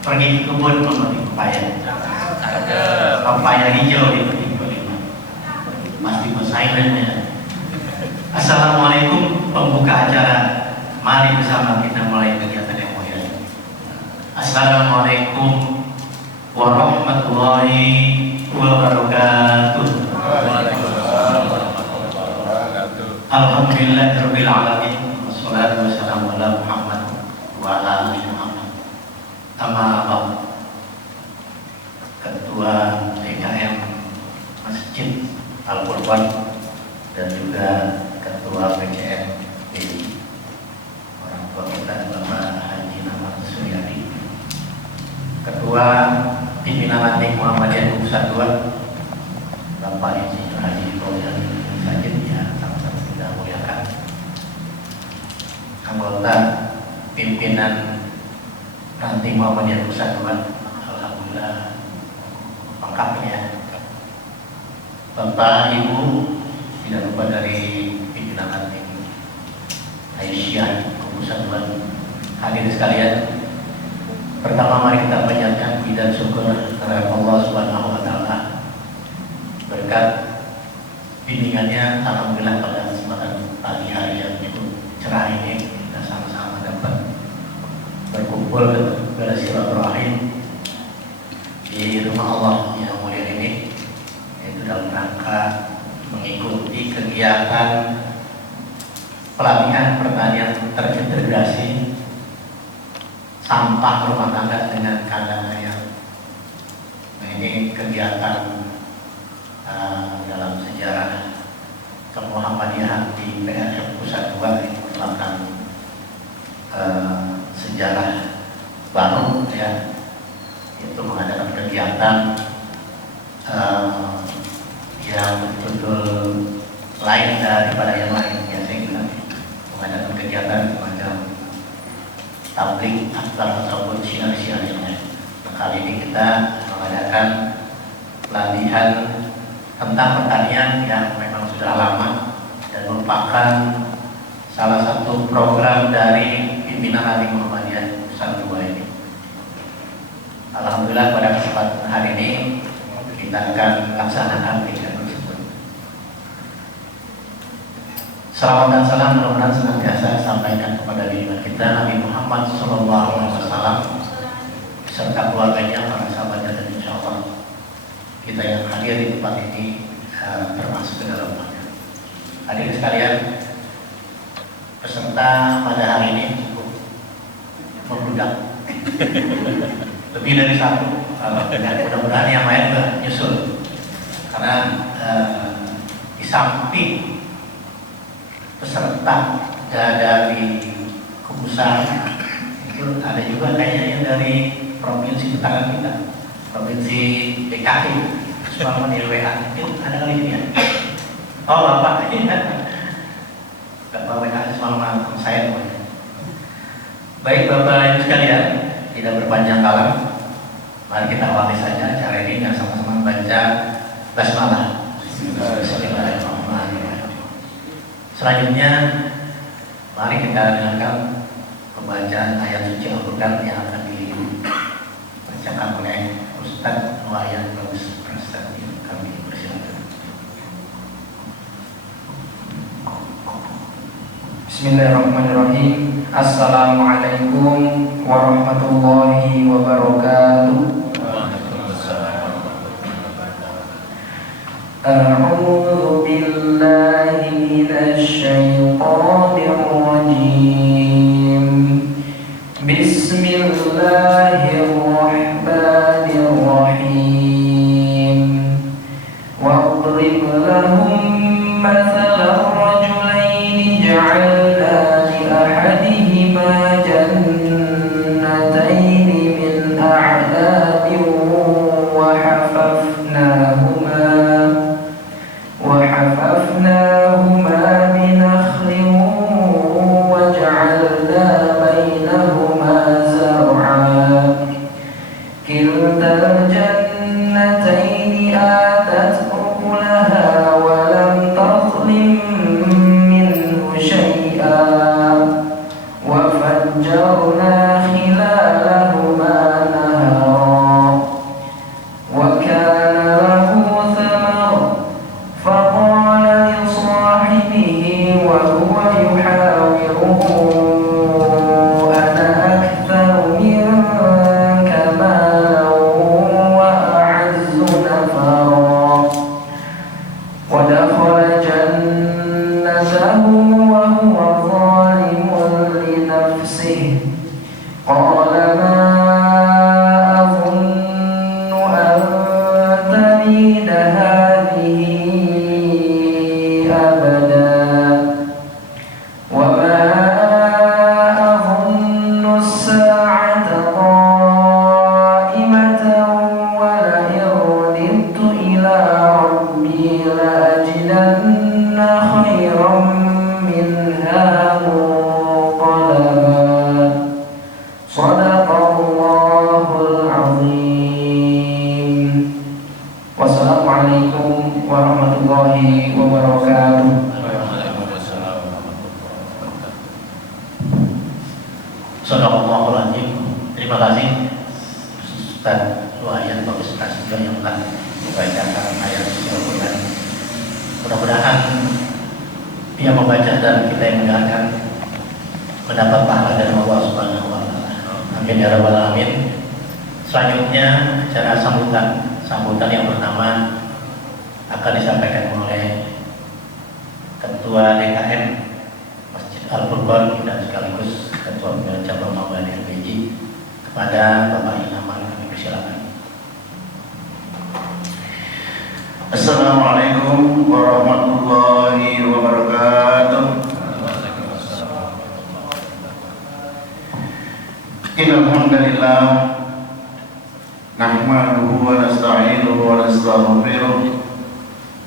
pergi ke kebun membeli pepaya. Pepaya hijau di masih bersaingnya. Assalamualaikum, pembuka acara. Mari bersama kita mulai kegiatan yang mulia. Assalamualaikum warahmatullahi wabarakatuh. Alhamdulillahirabbil alamin. Wassalatu wassalamu ala Muhammad wa ala ali Muhammad. Amma ba'd. Ketua DKM Masjid Al-Qurban dan juga Ketua PCM di orang tua kita Bapak Haji Ahmad Suryadi, Ketua Pimpinan Ranting Muhammadiyah Pusat 2 Bapak Insinyur Haji Fauzan Sajid, yang sama-sama kita muliakan, anggota pimpinan Ranting Muhammadiyah Pusat 2, alhamdulillah lengkapnya, Bapak Ibu, tidak lupa dari pimpinan Ranting Aisyah Pusat 2, hadirin sekalian. Pertama mari kita panjatkan puji dan syukur kepada Allah Subhanahu wa taala berkat bimbingannya. Alhamdulillah pada kesempatan pagi hari yang cukup cerah ini kita sama-sama dapat berkumpul bersilaturahim di rumah Allah yang mulia ini, yaitu dalam rangka mengikuti kegiatan pelatihan pertanian terintegrasi sampah rumah tangga dengan kandang ayam. Nah, ini kegiatan dalam sejarah kemuhammadiyahan di PRM Pusat 2 ini merupakan sejarah baru, ya, itu mengadakan kegiatan yang betul-betul lain daripada yang lain. Biasanya mengadakan kegiatan semacam tablik akbar ataupun syiar-syiarnya. Kali ini kita mengadakan pelatihan tentang pertanian yang memang sudah lama dan merupakan salah satu program dari pimpinan Ranting Muhammadiyah Pusat 2 ini. Alhamdulillah pada kesempatan hari ini kita akan laksanakan kegiatan tersebut. Salam dan salam mudah-mudahan senantiasa sampaikan kepada junjungan kita Nabi Muhammad SAW serta keluarganya, para sahabatnya, dan insya Allah kita yang hadir di tempat ini termasuk ke dalamnya. Hadirin sekalian, peserta pada hari ini cukup membludak, lebih dari satu, dan mudah-mudahan yang lain juga nyusul, karena di samping peserta dari Kubusan itu ada juga kayaknya yang dari provinsi tetangga kita, provinsi DKI, Sulawesi WA, itu ada kali ini ya. Oh Bapak, Bapak WA Sulawesi saya semuanya. Baik Bapak Ibu sekalian, tidak berpanjang kalam, mari kita awali saja acara ini dengan sama-sama baca basmalah. Bismillahirrahmanirrahim. Selanjutnya mari kita dengarkan pembacaan ayat suci Al-Quran yang akan dibacakan oleh Ustaz Wayan Bagus Prasetyo. Kami persilakan. Bismillahirrahmanirrahim. Assalamualaikum warahmatullahi wabarakatuh. A'udzu billahi minasy syaithanir rajim. Bismillahirrahmanirrahim. Wadrib lahum mathalan rajulaini ja'alna li ahadihima jannataini min a'nabin wa hafafnahuma بنخل وجعلنا بينهما زرعا قال ما أظن أن تبيد هذه أبدا وما أظن الساعة قائمة ولئن رددت إلى ربي لأجدن خيرا منها منقلبا صدق الله العظيم. Wassalamualaikum warahmatullahi wabarakatuh. Sadaqallahul azim. Terima kasih Ustaz Suhayan Pak Ustaz yang telah membacakan ayat Al-Quran. Mudah-mudahan yang membaca dan kita yang mendengarkan mendapat pahala dari Allah Subhanahu wa taala. Amin ya rabbal alamin. Selanjutnya acara sambutan yang pertama akan disampaikan oleh Ketua DKM Masjid Al-Furqan dan sekaligus Ketua Pimpinan Cabang Muhammadiyah LPG kepada Bapak Inaman, kami persilakan. Assalamualaikum warahmatullahi wabarakatuh. Innal hamdalillah nahmaduhu wa nasta'inuhu wa nastaghfiruh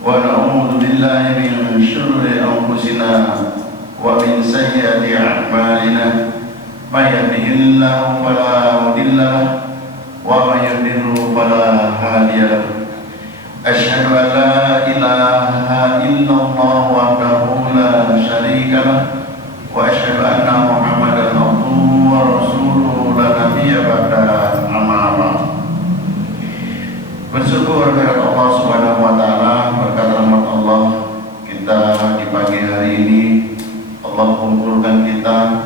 wa na'udzu billahi min shururi anfusina wa min sayyiati a'malina may yahdihillahu fala mudilla lahu wa may yudlil fala hadiya lahu. Asyhadu an la ilaha illallah wahdahu la syarika lahu wa asyhadu anna Muhammadan abduhu wa rasuluhu la nabiyya ba'da, amma ba'd. Bersyukur kepada Allah Subhanahu wa taala, berkat rahmat Allah kita di pagi hari ini Allah kumpulkan kita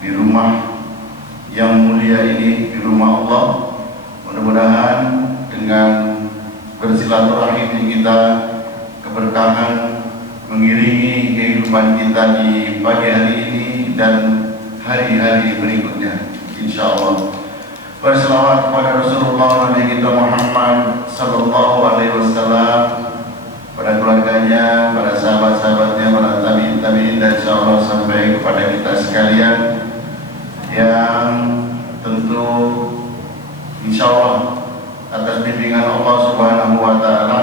di rumah yang mulia ini, di rumah Allah. Mudah-mudahan dengan bersilaturahim kita keberkahan mengiringi kehidupan kita di pagi hari ini dan hari-hari berikutnya, insyaallah. Berselawat kepada Rasulullah Nabi kita Muhammad sallallahu alaihi wasallam, pada keluarganya, pada sahabat-sahabatnya, pada tabi'in dan insyaallah sampai kepada kita sekalian yang tentu insyaallah atas bimbingan Allah Subhanahu wa taala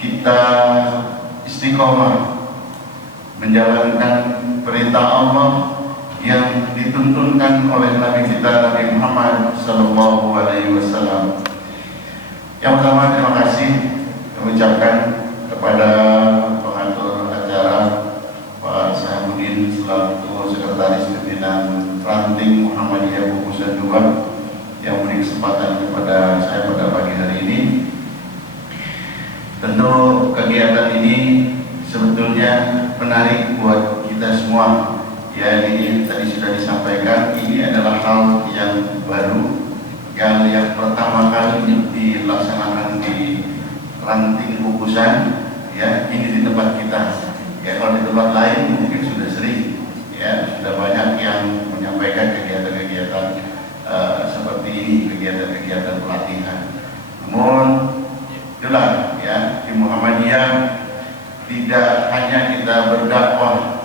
kita istiqomah menjalankan perintah Allah yang dituntunkan oleh Nabi kita Nabi Muhammad sallallahu alaihi wasallam. Yang pertama, terima kasih kami ucapkan kepada pengatur acara Pak Sahabuddin selaku Sekretaris Pimpinan Ranting Muhammadiyah Kukusan 2 yang memberi kesempatan kepada saya pada pagi hari ini. Tentu kegiatan ini sebetulnya menarik buat kita semua. Ya, ini tadi sudah disampaikan, ini adalah hal yang baru, yang pertama kali dilaksanakan di Ranting Kukusan. Ya, ini di tempat kita. Ya, kalau di tempat lain mungkin sudah sering. Ya, sudah banyak yang menyampaikan kegiatan-kegiatan seperti ini, kegiatan-kegiatan pelatihan. Namun, itulah ya, di Muhammadiyah tidak hanya kita berdakwah,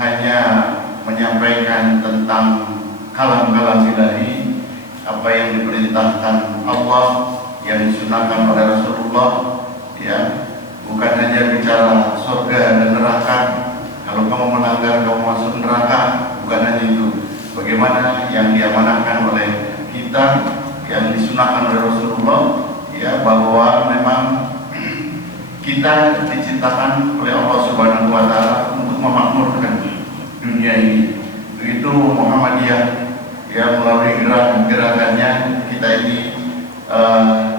hanya menyampaikan tentang kalam-kalam ilahi, apa yang diperintahkan Allah, yang disunahkan oleh Rasulullah, ya, bukan hanya bicara surga dan neraka. Kalau kamu melanggar kamu masuk neraka, bukan hanya itu. Bagaimana yang diamanahkan oleh kita, yang disunahkan oleh Rasulullah, ya, bahwa memang kita diciptakan oleh Allah Subhanahu wa taala untuk memakmurkan dunia ini. Begitu Muhammadiyah, ya, melalui gerakannya kita ini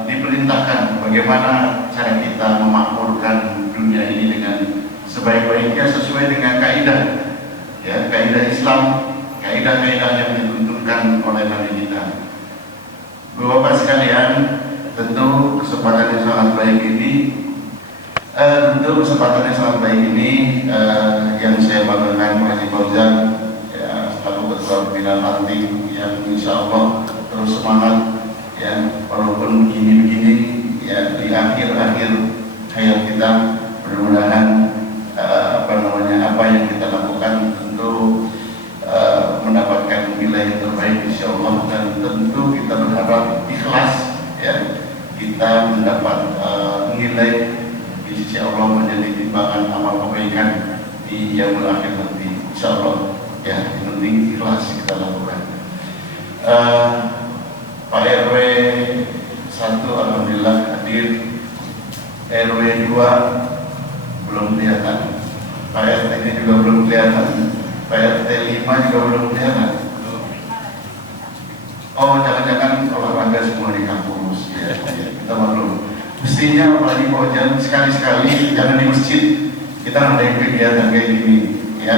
diperintahkan bagaimana cara kita memakmurkan dunia ini dengan sebaik-baiknya sesuai dengan kaidah, ya, kaidah Islam, kaidah-kaidah yang dituntunkan oleh Nabi kita. Bapak sekalian, tentu kesempatan yang sangat baik ini yang saya banggakan Haji Fauzan, ya, selaku ketua Ketua Pembinaan Ranting yang insya Allah terus semangat ya, walaupun begini-begini ya, di akhir-akhir hayat kita mudah-mudahan apa yang kita lakukan tentu mendapatkan nilai yang terbaik insya Allah, dan tentu kita berharap ikhlas ya, kita mendapat nilai di sisi Allah menjadi timbangan amal kebaikan di yaumul akhir nanti insya Allah ya. Yang penting ikhlas kita lakukan. Pak RW 1 alhamdulillah hadir, RW 2 belum kelihatan, Pak RT ini juga belum kelihatan, Pak RT 5 juga belum kelihatan. Oh, jangan-jangan olahraga semua di kampus ya, kita maklum. Mestinya apalagi kalau jalan sekali-sekali jangan di masjid, kita ngadain kegiatan kayak gini ya,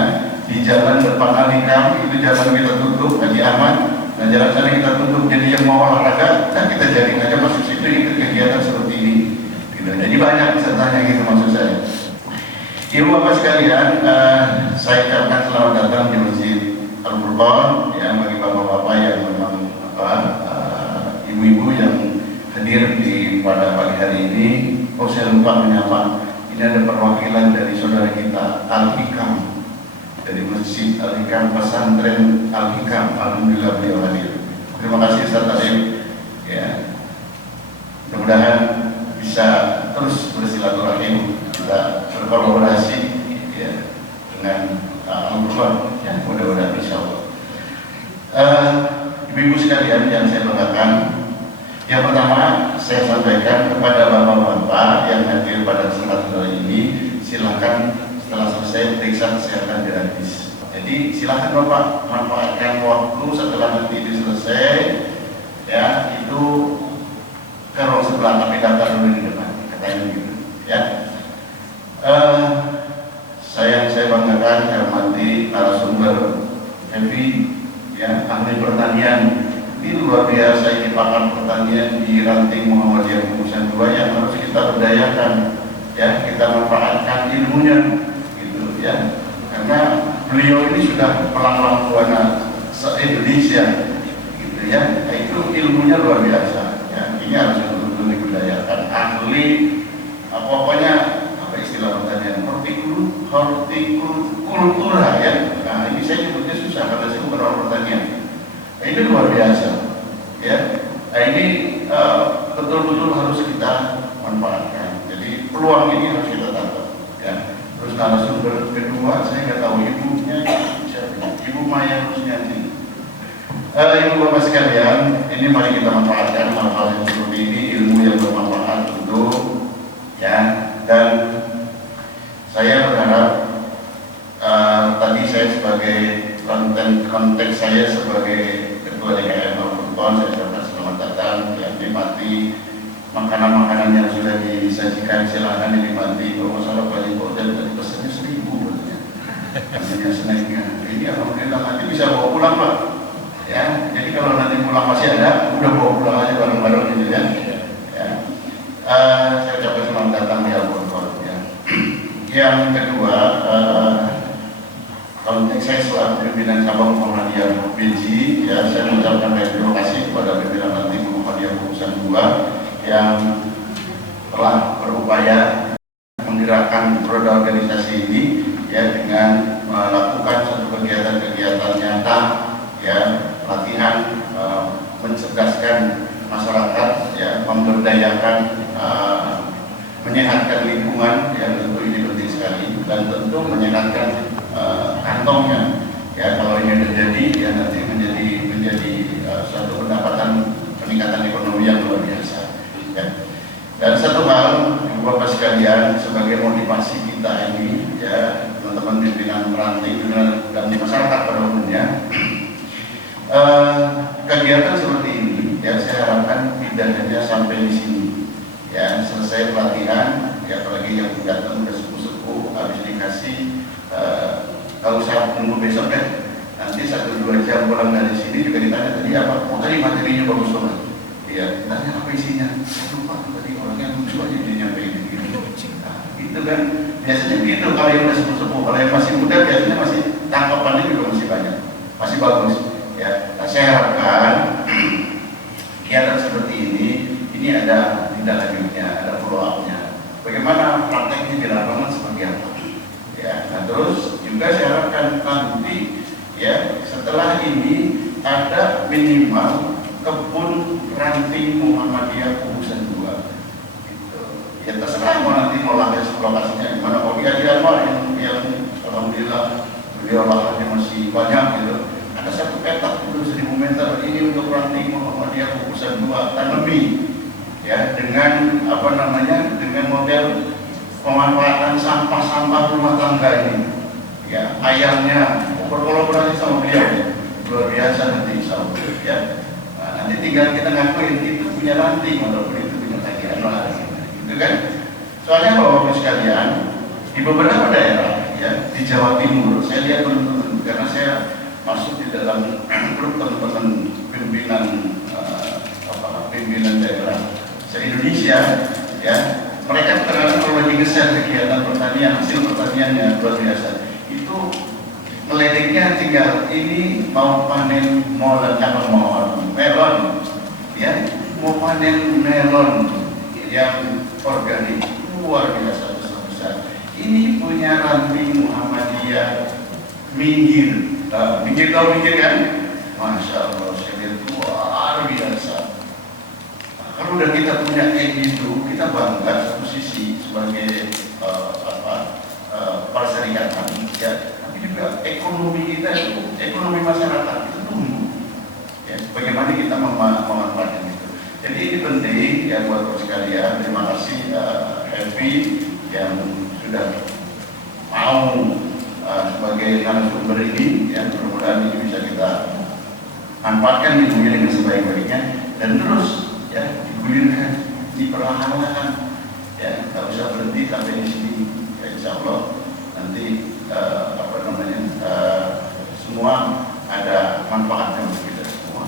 di jalan depan Alikam itu jalan kita tutup, Haji Ahmad. Nah, jalan sana kita tutup, jadi yang mau olahraga, nah kita jaring aja masuk situ ikut kegiatan seperti ini. Gitu. Jadi banyak pesertanya gitu maksud saya. Ibu bapak sekalian, saya ucapkan selamat datang di Masjid Al-Furqan ya, bagi bapak-bapak yang memang ibu-ibu yang hadir pada pagi hari ini. Oh, saya lupa menyapa. Ini ada perwakilan dari saudara kita Al-Hikam, dari Masjid Al-Hikam, Pesantren Al-Hikam. Alhamdulillah beliau hadir. Terima kasih Ustaz Alim ya. Mudah-mudahan bisa terus bersilaturahim, kita berkolaborasi ya dengan Al-Quran ya, mudah-mudahan insya Allah. Ibu-ibu sekalian yang saya banggakan, yang pertama saya sampaikan kepada bapak-bapak yang hadir pada kesempatan ini, silakan setelah selesai periksa kesehatan gratis. Jadi silakan bapak manfaatkan waktu setelah nanti itu selesai ya, itu ke ruang sebelah, tapi daftar dulu di depan, katanya gitu ya. Saya banggakan, saya hormati narasumber Heavy ya, ahli pertanian. Ini luar biasa, ini pakar pertanian di Ranting Muhammadiyah Pengurusan 2 yang harus kita berdayakan ya, kita manfaatkan ilmunya gitu ya, karena beliau ini sudah melanglang buana se-Indonesia gitu ya. Nah, itu ilmunya luar biasa ya, ini harus betul-betul diberdayakan. Ahli pokoknya apa istilah pertanian, hortikultura ya. Nah, ini saya nyebutnya susah karena saya bukan orang pertanian. Nah, ini luar biasa ya. Nah, ini betul-betul harus kita manfaatkan. Jadi peluang ini harus kita tangkap ya. Terus narasumber kedua, saya nggak tahu ibunya siapa, Ibu Maya Rusniati. Ibu bapak sekalian, ini mari kita manfaatkan hal-hal yang seperti ini, ilmu yang bermanfaat tentu ya. Dan saya berharap tadi saya sebagai konteks saya sebagai Ketua DKM Al-Furqan, saya ucapkan selamat datang ya, nikmati makanan-makanan yang sudah disajikan, silahkan dinikmati. Kalau masalah paling dan tadi pesannya 1000 katanya, katanya snacknya ini alhamdulillah nanti bisa bawa pulang Pak ya. Jadi kalau nanti pulang masih ada, udah bawa pulang aja bareng-bareng gitu ya. Saya ucapkan selamat datang di Al-Furqan ya. Yang kedua, konteks saya selaku pimpinan cabang Muhammadiyah Beji ya, saya mengucapkan terima kasih kepada pimpinan nanti Muhammadiyah Pengurusan 2 yang telah berupaya menggerakkan roda organisasi ini ya, dengan melakukan satu kegiatan-kegiatan nyata ya, latihan mencerdaskan masyarakat ya, memberdayakan, menyehatkan lingkungan yang tentu ini penting sekali, dan tentu menyehatkan kantongnya ya. Kalau ini terjadi ya, nanti menjadi suatu pendapatan, peningkatan ekonomi yang luar biasa ya. Dan satu hal ibu bapak sekalian, sebagai motivasi kita ini ya, teman-teman pimpinan ranting dan di masyarakat pada umumnya, kegiatan seperti ini ya, saya harapkan tidak hanya sampai di sini ya, selesai pelatihan ya, apalagi yang datang ke sepuh-sepuh habis dikasih kalau saya menunggu besok kan, nanti 1-2 jam pulang dari sini juga ditanya tadi apa, oh tadi materinya bagus banget ya, ditanya apa isinya, saya lupa tadi orangnya lucu aja dia nyampein gitu. Nah, itu kan biasanya begitu kalau yang udah sepuh-sepuh. Kalau yang masih muda biasanya masih tangkapannya juga masih banyak. masih bagus ya. Nah, saya harapkan kegiatan seperti ini ada tindak lanjutnya, ada follow up-nya. Bagaimana prakteknya di lapangan seperti apa? Ya, nah terus juga saya harapkan nanti ya setelah ini ada minimal kebun ranting Muhammadiyah Kubusan 2. Gitu. Ya terserah mau nanti mau lokasinya di mana. Oh iya dia yang alhamdulillah beliau lahannya masih banyak gitu. Ada satu petak itu 1000 meter ini untuk ranting Muhammadiyah Kubusan 2 tanami ya dengan dengan model pemanfaatan sampah-sampah rumah tangga ini ya, ayamnya berkolaborasi sama beliau ya. Luar biasa nanti insya Allah ya. Nah, nanti tinggal kita ngakuin itu punya ranting walaupun itu punya bagian gitu kan. Soalnya Bapak-Bapak sekalian di beberapa daerah ya di Jawa Timur saya lihat teman-teman karena saya masuk di dalam grup teman-teman pimpinan daerah se-Indonesia ya, mereka terkadang kalau lagi ngeser kegiatan pertanian, hasil pertaniannya luar biasa. Itu meledeknya tinggal ini mau panen melon ya, mau panen melon yang organik luar biasa besar. Ini punya ranting Muhammadiyah minggir kan, masya Allah, saya lihat luar biasa. Kalau udah kita punya kayak gitu, kita bangga satu sisi sebagai perserikatan, ya, tapi juga ekonomi kita itu, ekonomi masyarakat itu tumbuh. Ya, bagaimana kita memanfaatkan itu. Jadi ini penting ya buat Bapak sekalian. Terima kasih Happy yang sudah mau sebagai narasumber ini. Ya, mudah-mudahan ini bisa kita manfaatkan di dunia dengan sebaik-baiknya dan terus ya digulirkan, diperlahan-lahan ya, nggak usah berhenti sampai di sini ya, insya Allah nanti semua ada manfaatnya untuk kita semua.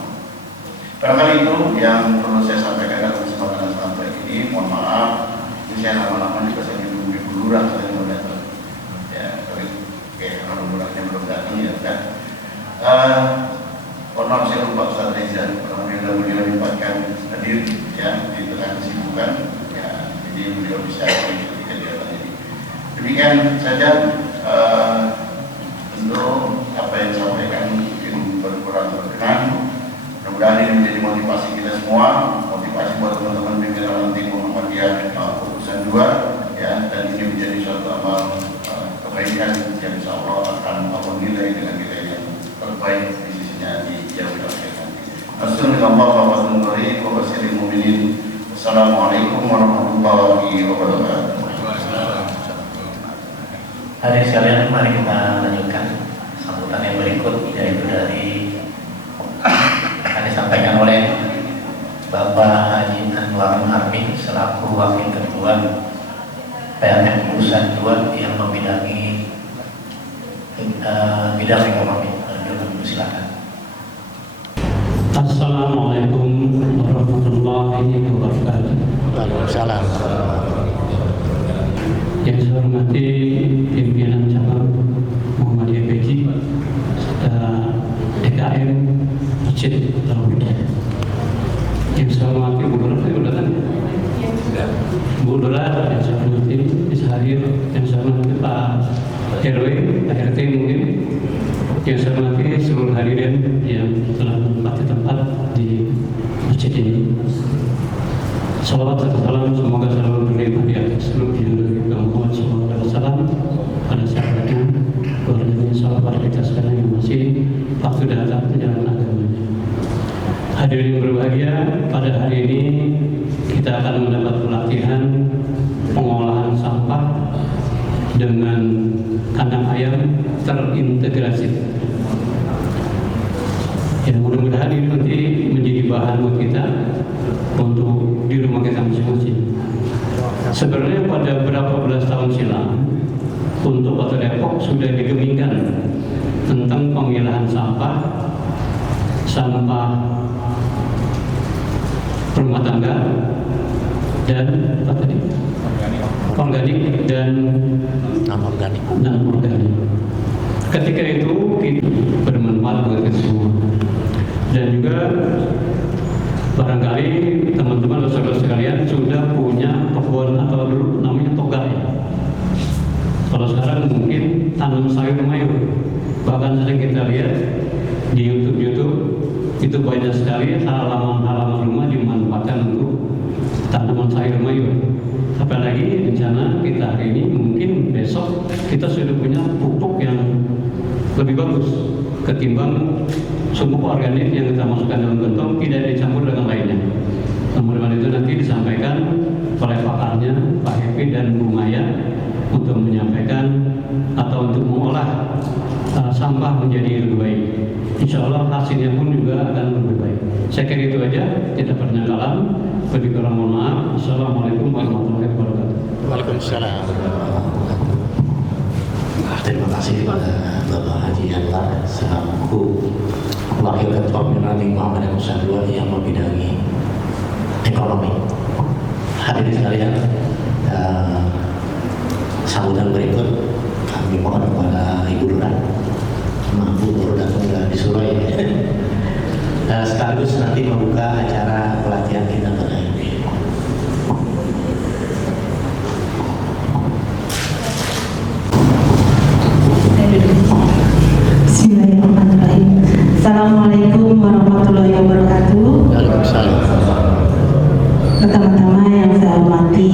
Barangkali itu yang perlu saya sampaikan dalam kesempatan sampai ini. Mohon maaf, ini saya lama-lama juga saya menunggu Bu Lurah saya mau datang ya, tapi karena Bu Lurahnya belum datang ya kan. Maaf saya lupa Ustaz Reza, alhamdulillah beliau dapatkan hadir ya di tengah kesibukan ya, jadi beliau bisa mengikuti kegiatan ini. Demikian saja untuk apa yang saya sampaikan, mungkin berkurang berkenan. Mudah-mudahan ini menjadi motivasi kita semua, motivasi buat teman-teman pimpinan ranting Muhammadiyah Kubusan 2 ya, dan ini menjadi suatu amal kebaikan yang insya Allah akan Allah nilai dengan nilai yang terbaik di sisinya di yaumil akhir nanti. Assalamualaikum warahmatullahi wabarakatuh. Assalamualaikum warahmatullahi wabarakatuh. Hadirin sekalian, mari kita lanjutkan sambutan yang berikut, yaitu dari akan disampaikan oleh Bapak Haji Anwar Armin selaku Wakil Ketua PLM Kubusan 2 yang membidangi bidang ekonomi. Silakan. Assalamualaikum warahmatullahi wabarakatuh. Waalaikumsalam. Yang saya hormati pimpinan cabang Muhammadiyah PJ serta DKM Masjid Al-Huda. Yang saya hormati Bu Lurah, Bu Lurah, yang saya hormati Ishahir, yang saya hormati Pak RW, Pak RT mungkin, yang saya hormati seluruh hadirin yang telah menempati tempat di masjid ini. Salawat serta salam semoga selalu berlimpah di atas seluruh Nabi Muhammad SAW pada sahabatnya, keluarganya, sahabat kita sekalian yang masih waktu datang ke jalan agamanya. Hadirin yang berbahagia, pada hari ini kita akan mendapat pelatihan pengolahan sampah dengan kandang ayam terintegrasi. Ya, mudah-mudahan ini nanti menjadi bahan buat kita untuk di rumah kita masing-masing. Sebenarnya pada beberapa belas tahun silam untuk Kota Depok sudah digemingkan tentang pemilahan sampah rumah tangga dan apa tadi? Organik dan non-organik. ketika itu kita bermanfaat buat kita semua. Dan juga barangkali teman-teman saudara sekalian sudah punya kebun atau dulu namanya toga ya. Kalau sekarang mungkin tanam sayur mayur. Bahkan sering kita lihat di YouTube itu banyak sekali halaman-halaman rumah dimanfaatkan untuk tanaman sayur mayur. Apalagi rencana kita hari ini, mungkin besok kita sudah punya pupuk yang lebih bagus ketimbang sumuk organik yang kita masukkan dalam gentong tidak dicampur dengan lainnya. Mudah-mudahan itu nanti disampaikan oleh pakarnya Pak Happy dan Bu Maya untuk menyampaikan atau untuk mengolah sampah menjadi lebih baik. Insya Allah hasilnya pun juga akan lebih baik. Saya kira itu aja, tidak bernyakalan. Lebih kurang mohon maaf. Assalamualaikum warahmatullahi wabarakatuh. Waalaikumsalam. Terima kasih kepada Bapak Haji Anwar selaku Wakil Ketua Pimpinan Muhammadiyah Nusa Dua yang membidangi ekonomi. Hadirin sekalian, sambutan berikut kami mohon kepada Ibu Lurah, mampu baru datang di Surabaya. Sekaligus nanti membuka acara pelatihan kita pada ini. Bismillahirrahmanirrahim. Assalamualaikum warahmatullahi wabarakatuh. Waalaikumsalam. Pertama-tama yang saya hormati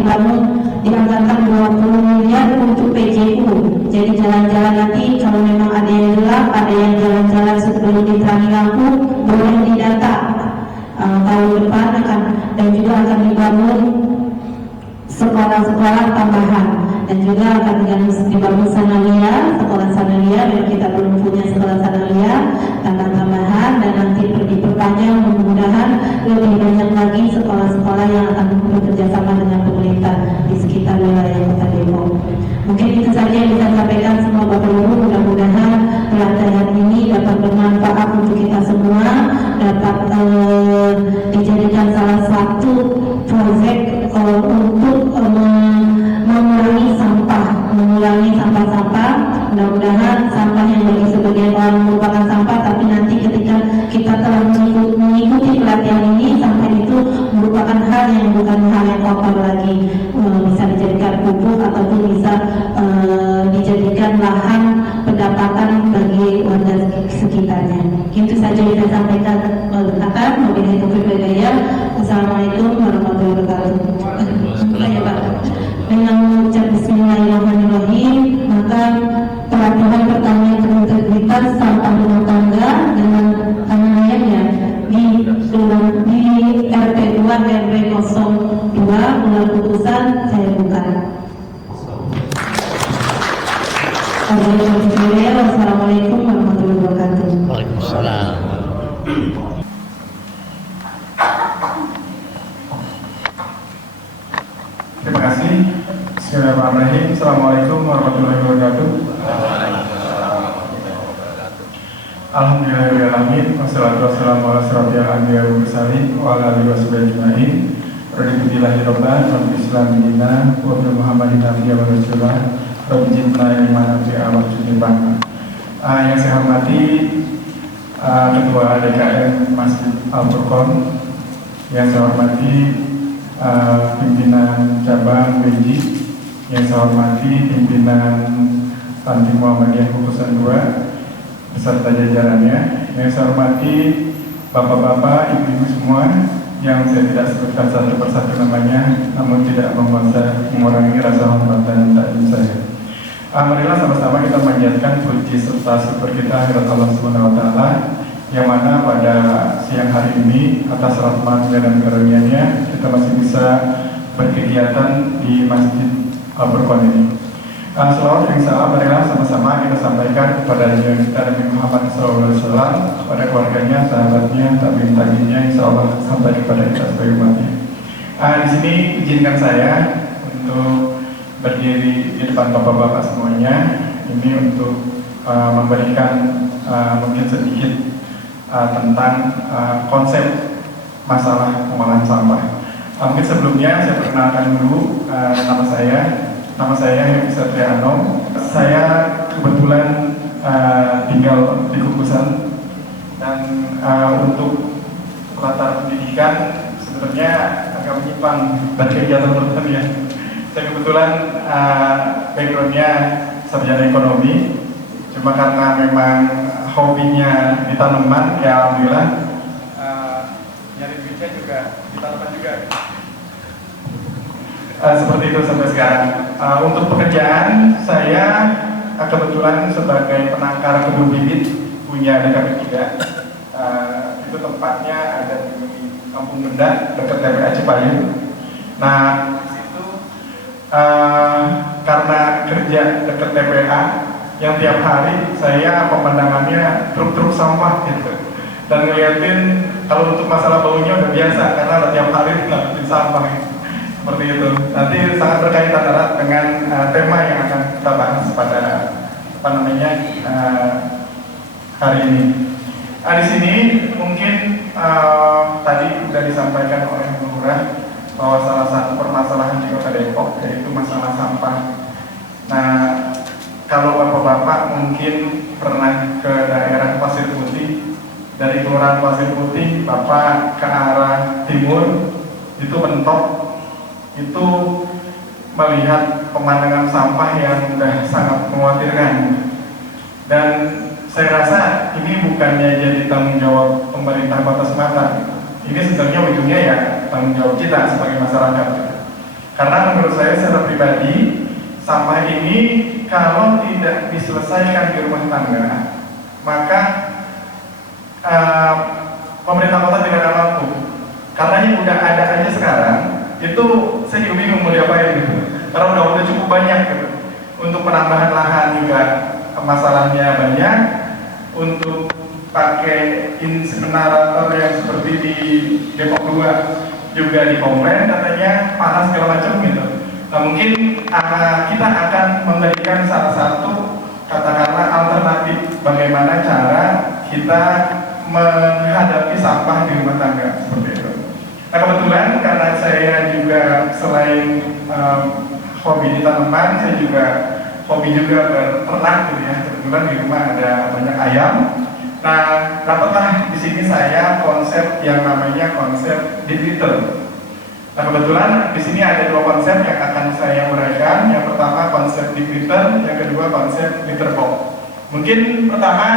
Bapak dianggarkan 20 miliar untuk PJU. Jadi jalan-jalan nanti kalau memang ada yang gelap, ada yang jalan-jalan sebelum diterangi lampu, boleh didata. Tahun depan akan dan juga akan dibangun sekolah-sekolah tambahan dan juga akan dibangun sanalia, sekolah sanalia biar kita belum punya sekolah sanalia tambahan dan nanti diperpanjang mudah-mudahan lebih banyak lagi sekolah-sekolah yang akan bekerja sama dengan pemerintah di sekitar wilayah Kota Depok. Mungkin itu saja yang bisa sampaikan semua Bapak Ibu. Mudah-mudahan pelatihan ini dapat bermanfaat untuk kita semua, dapat dijadikan salah satu proyek untuk mengurangi sampah-sampah. Mudah-mudahan sampah yang bagi sebagian orang merupakan sampah, tapi nanti ketika kita telah mengikuti pelatihan ini, sampah itu merupakan hal yang bukan hal yang kotor lagi, bisa dijadikan pupuk ataupun bisa dijadikan lahan pendapatan bagi warga sekitarnya. Itu saja yang saya sampaikan. Wabillahi taufiq wal hidayah. Assalamualaikum warahmatullahi wabarakatuh. Ya Pak, dengan mengucap Bismillahirrahmanirrahim, maka pelatihan pertanian berintegritas sampah rumah tangga dengan penilaiannya di RT 2 RW 02 Bulan Putusan saya buka. Wassalamualaikum warahmatullahi wabarakatuh. Waalaikumsalam. Terima kasih. Bismillahirrahmanirrahim. Assalamualaikum warahmatullahi wabarakatuh. Alhamdulillahirrahmanirrahim. Wassalatu wassalamu ala asyrofil anbiya'i wal mursalin wa ala alihi washabihi ajma'in. Raditu billahi rabban wa bil islami dinan wa bi Muhammadin nabiyyan wa rasulah. Rabbi jinna ilman nafi'a wa warzuqna. Yang saya hormati Ketua DKM Masjid Al-Furqon, yang saya hormati pimpinan cabang Beji, yang saya hormati pimpinan Panti Muhammadiyah Putusan 2 beserta jajarannya, yang saya hormati bapak-bapak, ibu-ibu semua yang saya tidak sebutkan satu persatu namanya, namun tidak mengurangi rasa hormat dan takzim saya. Marilah sama-sama kita menjadikan puji serta syukur kita kepada Allah Subhanahu wa Ta'ala, yang mana pada siang hari ini atas rahmat dan karunia-Nya kita masih bisa berkegiatan di Masjid Al-Furqon ini. Selawat dan salam marilah sama-sama kita sampaikan kepada junjungan kita Nabi Muhammad SAW, kepada keluarganya, sahabatnya, tabi'in-tabi'innya, insya Allah sampai kepada kita sebagai umatnya. Di sini izinkan saya untuk berdiri di depan bapak-bapak semuanya ini untuk memberikan mungkin sedikit tentang konsep masalah pengolahan sampah. Mungkin sebelumnya saya perkenalkan dulu nama saya Hemi Satria Anom. Saya kebetulan tinggal di Kukusan, dan untuk latar pendidikan sebenarnya agak menyimpang dari kegiatan pertanian. Saya kebetulan backgroundnya sarjana ekonomi, cuma karena memang hobinya di tanaman, ya alhamdulillah nyari duitnya juga di tanaman juga. Seperti itu sampai sekarang. Untuk pekerjaan saya kebetulan sebagai penangkar kebun bibit punya DKP 3. Itu tempatnya ada di Kampung Benda dekat TPA Cipayung. Nah, itu karena kerja dekat TPA yang tiap hari saya pemandangannya truk-truk sampah gitu, dan ngeliatin kalau untuk masalah baunya udah biasa karena tiap hari ngeliatin sampah gitu. Seperti itu. Nanti sangat berkaitan erat dengan tema yang akan kita bahas pada hari ini. Di sini mungkin tadi sudah disampaikan oleh Bu Lurah bahwa salah satu permasalahan di Kota Depok yaitu masalah sampah. Nah, kalau bapak-bapak mungkin pernah ke daerah Pasir Putih, dari Kelurahan Pasir Putih bapak ke arah timur itu mentok, itu melihat pemandangan sampah yang sudah sangat mengkhawatirkan. Dan saya rasa ini bukannya jadi tanggung jawab pemerintah kota semata. Ini sebenarnya ujungnya ya tanggung jawab kita sebagai masyarakat. Karena menurut saya secara pribadi, sampah ini kalau tidak diselesaikan di rumah tangga, maka pemerintah kota tidak akan mampu. Karena yang udah ada aja sekarang, itu saya juga bingung mau diapain gitu. Karena udah cukup banyak gitu. Untuk penambahan lahan juga masalahnya banyak. Untuk pakai insinerator yang seperti di Depok 2 juga dikomplain katanya panas segala macam gitu. Nah, mungkin kita akan memberikan salah satu katakanlah alternatif bagaimana cara kita menghadapi sampah di rumah tangga seperti itu. Nah, kebetulan karena saya juga selain hobi di tanaman, saya juga hobi juga berternak gitu ya. Kebetulan di rumah ada banyak ayam. Nah, dapatlah di sini saya konsep yang namanya konsep deep litter. Nah, kebetulan di sini ada dua konsep yang akan saya uraikan. Yang pertama konsep deep litter, yang kedua konsep litter box. Mungkin pertama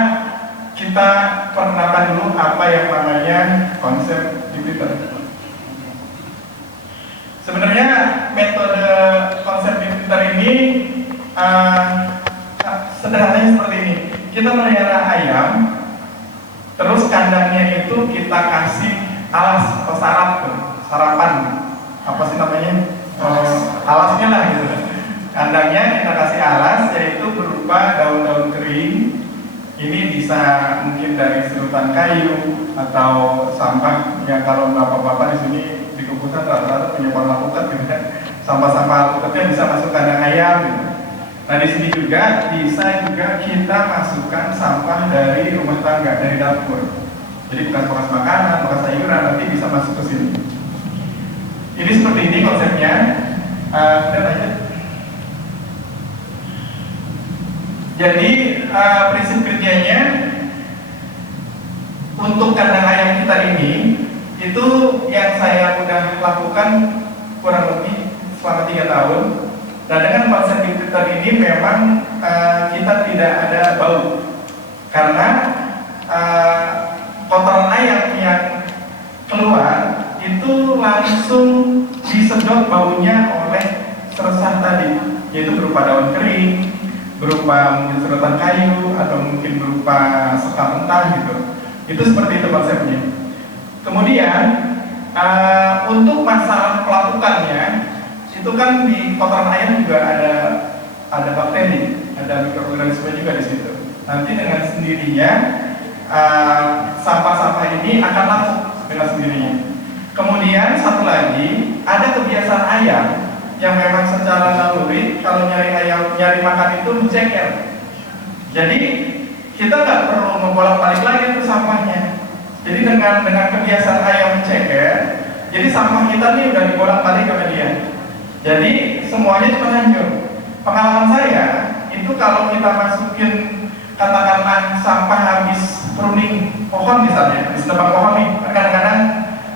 kita perkenalkan dulu apa yang namanya konsep deep litter. Sebenarnya metode konsep deep litter ini sederhananya seperti ini. Kita melihara ayam, terus kandangnya itu kita kasih alas atau sarapan, apa sih namanya, alasnya lah gitu. Kandangnya kita kasih alas, yaitu berupa daun-daun kering. Ini bisa mungkin dari serutan kayu atau sampah yang kalau bapak-bapak di sini di Kukusan rata-rata punya warna alpukat gitu kan. Sampah-sampah alpukatnya bisa masuk kandang ayam gitu. Nah, di sini juga bisa kita masukkan sampah dari rumah tangga, dari dapur. Jadi bukan bekas makanan, bekas sayuran, nanti bisa masuk ke sini. Ini seperti ini konsepnya. Dan aja. Jadi prinsip kerjanya untuk kandang ayam kita ini itu yang saya udah lakukan kurang lebih selama 3 tahun. Nah, dengan konsep deep litter ini memang kita tidak ada bau karena kotoran ayam yang keluar itu langsung disedot baunya oleh seresah tadi, yaitu berupa daun kering, berupa mungkin sedotan kayu atau mungkin berupa sekam mentah gitu. Itu seperti itu konsepnya. Kemudian untuk masalah pelapukannya itu kan di kotoran ayam juga ada bakteri, ada mikroorganisme juga di situ. Nanti dengan sendirinya sampah-sampah ini akan lapuk dengan sendirinya. Kemudian satu lagi, ada kebiasaan ayam yang memang secara naluri kalau nyari makan itu menceker. Jadi kita nggak perlu membolak-balik lagi ke sampahnya. Jadi dengan kebiasaan ayam menceker, Jadi sampah kita nih udah dibolak-balik ke media. Jadi semuanya cuma hancur. Pengalaman saya itu kalau kita masukin katakanlah sampah habis pruning pohon misalnya, habis nebang pohon nih, kadang-kadang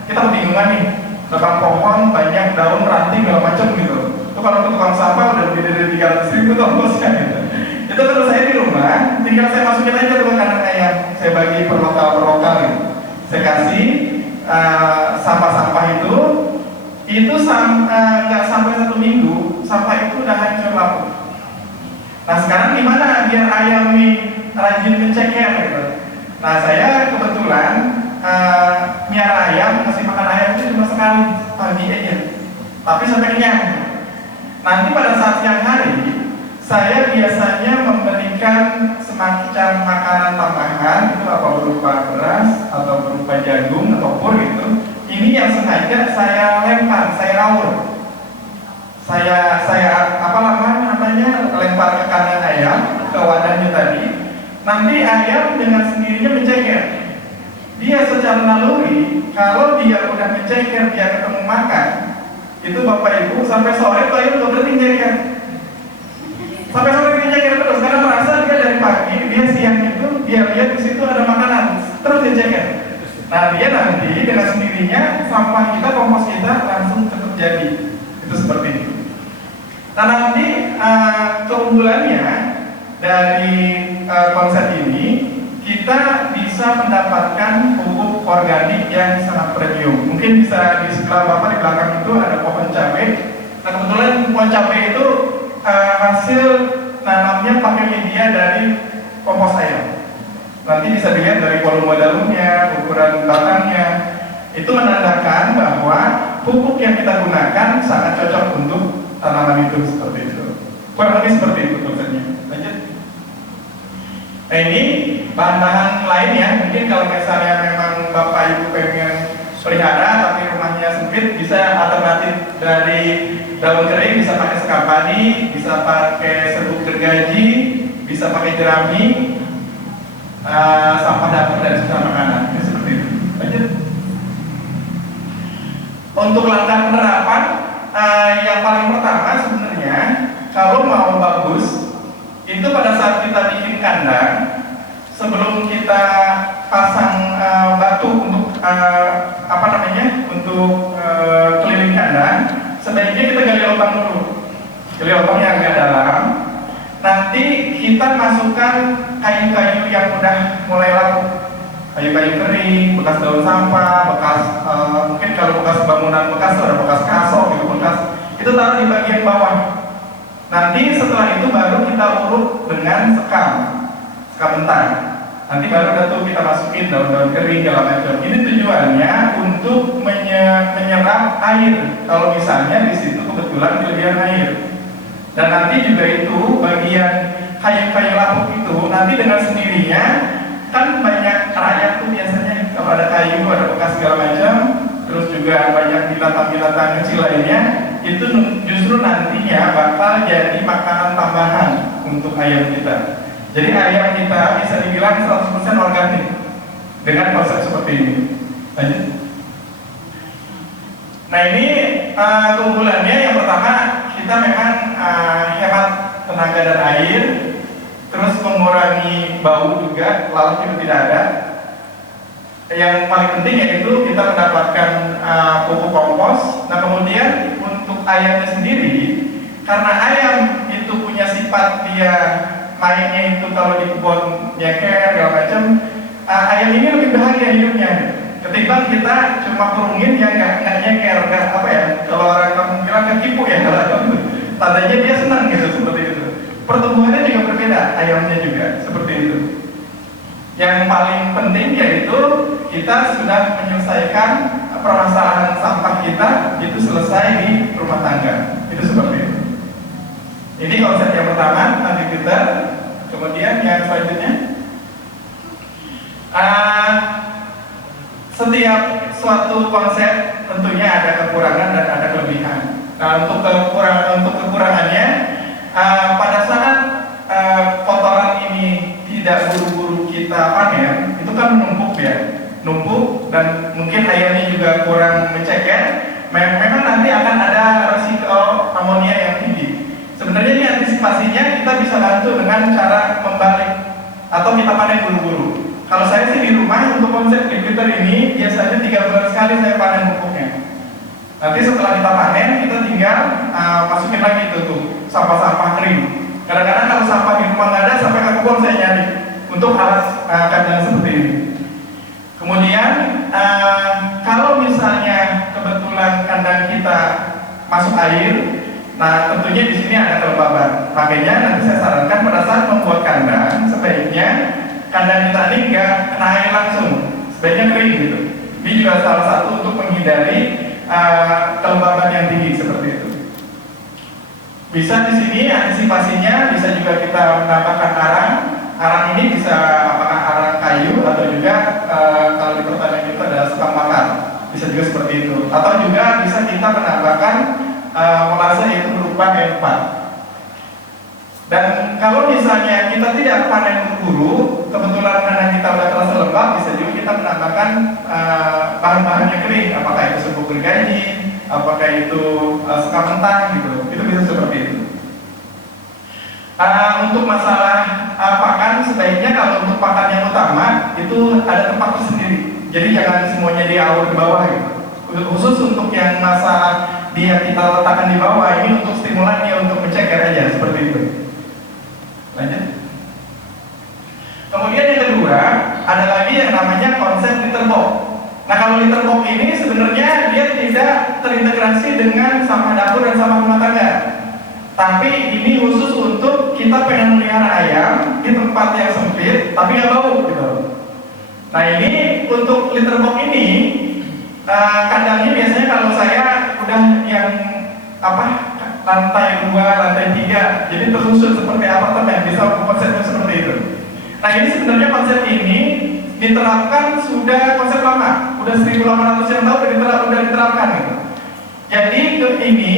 kita kebingungan nih, nebang pohon banyak daun ranting segala macam gitu. Itu kalau ke tukang sampah udah lebih dari 300.000 tuh ongkosnya gitu. Itu kalau saya di rumah, tinggal saya masukin aja tuh kandang ayam, saya bagi per lokal gitu. Saya kasih sampah-sampah itu nggak sampai 1 minggu, sampah itu udah hancur lapuk. Nah sekarang gimana biar ayam nih rajin menceker gitu? Nah saya kebetulan miara ayam, kasih makan ayam itu cuma sekali pagi aja, tapi sampai kenyang. Nanti pada saat siang hari saya biasanya memberikan semacam makanan tambahan, itu apa berupa beras atau berupa jagung atau pur gitu. Ini yang sengaja saya lempar, saya raur, saya lempar ke kandang ayam, ke wadahnya tadi. Nanti ayam dengan sendirinya menceker. Dia secara naluri, kalau dia udah menceker, dia ketemu makan, itu Bapak Ibu sampai sore tuh ayam udah berhenti menceker. Sampai sore dia ceker terus, karena merasa dia dari pagi, dia siang itu dia lihat di situ ada makanan, terus dia ceker. Nah dia nanti dengan sendirinya sampah kita, kompos kita langsung tetap jadi. Itu seperti itu. Nah nanti keunggulannya dari konsep ini, kita bisa mendapatkan pupuk organik yang sangat premium. Mungkin bisa di sebelah Bapak di belakang itu ada pohon cabai. Nah kebetulan pohon cabai itu hasil nanamnya pakai media dari kompos ayam. Nanti bisa dilihat dari volume daunnya, ukuran batangnya. Itu menandakan bahwa pupuk yang kita gunakan sangat cocok untuk tanaman itu, seperti itu. Kurang lebih seperti itu konsepnya. Lanjut. Nah ini bahan-bahan lain ya. Mungkin kalau misalnya memang Bapak Ibu pengen pelihara tapi rumahnya sempit, bisa alternatif dari daun kering, bisa pakai sekam padi, bisa pakai serbuk gergaji, bisa pakai jerami, sampah dapur dan sisa makanan. Ini seperti itu. Lanjut. Untuk langkah penerapan, yang paling pertama sebenarnya kalau mau bagus itu pada saat kita bikin kandang, sebelum kita pasang batu untuk untuk keliling kandang, sebaiknya kita gali lubang dulu. Gali lubang yang agak dalam. Nanti kita masukkan kayu-kayu yang udah mulai lapuk, kayu-kayu kering, bekas daun sampah, bekas mungkin kalau bekas bangunan bekas ada bekas kasok gitu, bekas itu taruh di bagian bawah. Nanti setelah itu baru kita urut dengan sekam mentah. Nanti baru kita masukin daun-daun kering segala macam. Ini tujuannya untuk menyerap air. Kalau misalnya di situ kebetulan kelebihan air. Dan nanti juga itu bagian kayu-kayu lapuk itu nanti dengan sendirinya kan banyak rakyat tuh biasanya kalau ada kayu, ada bekas segala macam, terus juga banyak binatang-binatang kecil lainnya, itu justru nantinya bakal jadi makanan tambahan untuk ayam kita. Jadi ayam kita bisa dibilang 100% organik dengan konsep seperti ini. Lanjut. Nah ini keunggulannya yang pertama, kita memang hemat tenaga dan air, terus mengurangi bau juga, lalat juga tidak ada. Yang paling penting yaitu kita mendapatkan pupuk kompos. Nah kemudian untuk ayamnya sendiri, karena ayam itu punya sifat dia mainnya itu kalau di kebun nyeker segala macam, ayam ini lebih bahagia hidupnya ketimbang kita cuma kurungin yang nggak nyeker, kalau orang kampung bilang kekipu ya, tandanya dia senang gitu, seperti itu. Pertumbuhannya juga berbeda, ayamnya juga seperti itu. Yang paling penting yaitu kita sudah menyelesaikan permasalahan sampah kita itu selesai di rumah tangga, itu seperti itu. Ini konsep yang pertama, nanti kita. Kemudian yang selanjutnya, setiap suatu konsep tentunya ada kekurangan dan ada kelebihan. Nah untuk kekurangannya, pada saat kotoran ini tidak buru-buru kita panen, itu kan numpuk ya, dan mungkin ayamnya juga kurang menceker. akan ada resiko amonia yang tinggi. Sebenarnya ini antisipasinya kita bisa bantu dengan cara membalik atau kita panen buru-buru. Kalau saya sih di rumah untuk konsep deep litter ini biasanya 3 bulan sekali saya panen pupuknya. Nanti setelah kita panen kita tinggal masukin lagi tuh sampah-sampah kering. Kadang-kadang kalau sampah di rumah nggak ada, sampai ke kebun saya nyari untuk alas kandang seperti ini. Kemudian kalau misalnya kebetulan kandang kita masuk air, nah tentunya di sini ada kelembaban. Makanya nanti saya sarankan pada saat membuat kandang sebaiknya kandang kita ini nggak kena air langsung, sebaiknya kering gitu. Ini juga salah satu untuk menghindari kelembaban yang tinggi seperti itu. Bisa di sini antisipasinya bisa juga kita menambahkan arang. Arang ini bisa apakah arang kayu atau juga kalau di pertanian itu ada sekam bakar, bisa juga seperti itu. Atau juga bisa kita menambahkan molase yaitu berupa N4. Dan kalau misalnya kita tidak panen buru, kebetulan kandang kita sudah terasa lembab, bisa juga kita menambahkan bahan-bahan yang kering, apakah itu serbuk gergaji, apakah itu sekam mentah gitu. Itu bisa seperti itu. Untuk masalah pakan, sebaiknya kalau untuk pakan yang utama itu ada tempat tersendiri. Jadi jangan semuanya diaur di bawah gitu. Khusus untuk yang masalah dia kita letakkan di bawah, ini untuk stimulan dia untuk menceker aja seperti itu. Lanjut. Kemudian yang kedua ada lagi yang namanya konsep litter box. Nah kalau litter box ini sebenarnya dia tidak terintegrasi dengan sampah dapur dan sampah rumah tangga. Tapi ini khusus untuk kita pengen melihara ayam di tempat yang sempit tapi nggak bau gitu. Nah ini untuk litter box ini kandangnya biasanya kalau saya udah yang lantai 2, lantai 3, jadi tersusun seperti apartemen, bisa konsepnya seperti itu. Nah ini sebenarnya konsep ini diterapkan sudah konsep lama, udah 1800 yang tahu udah diterapkan gitu. Jadi ke ini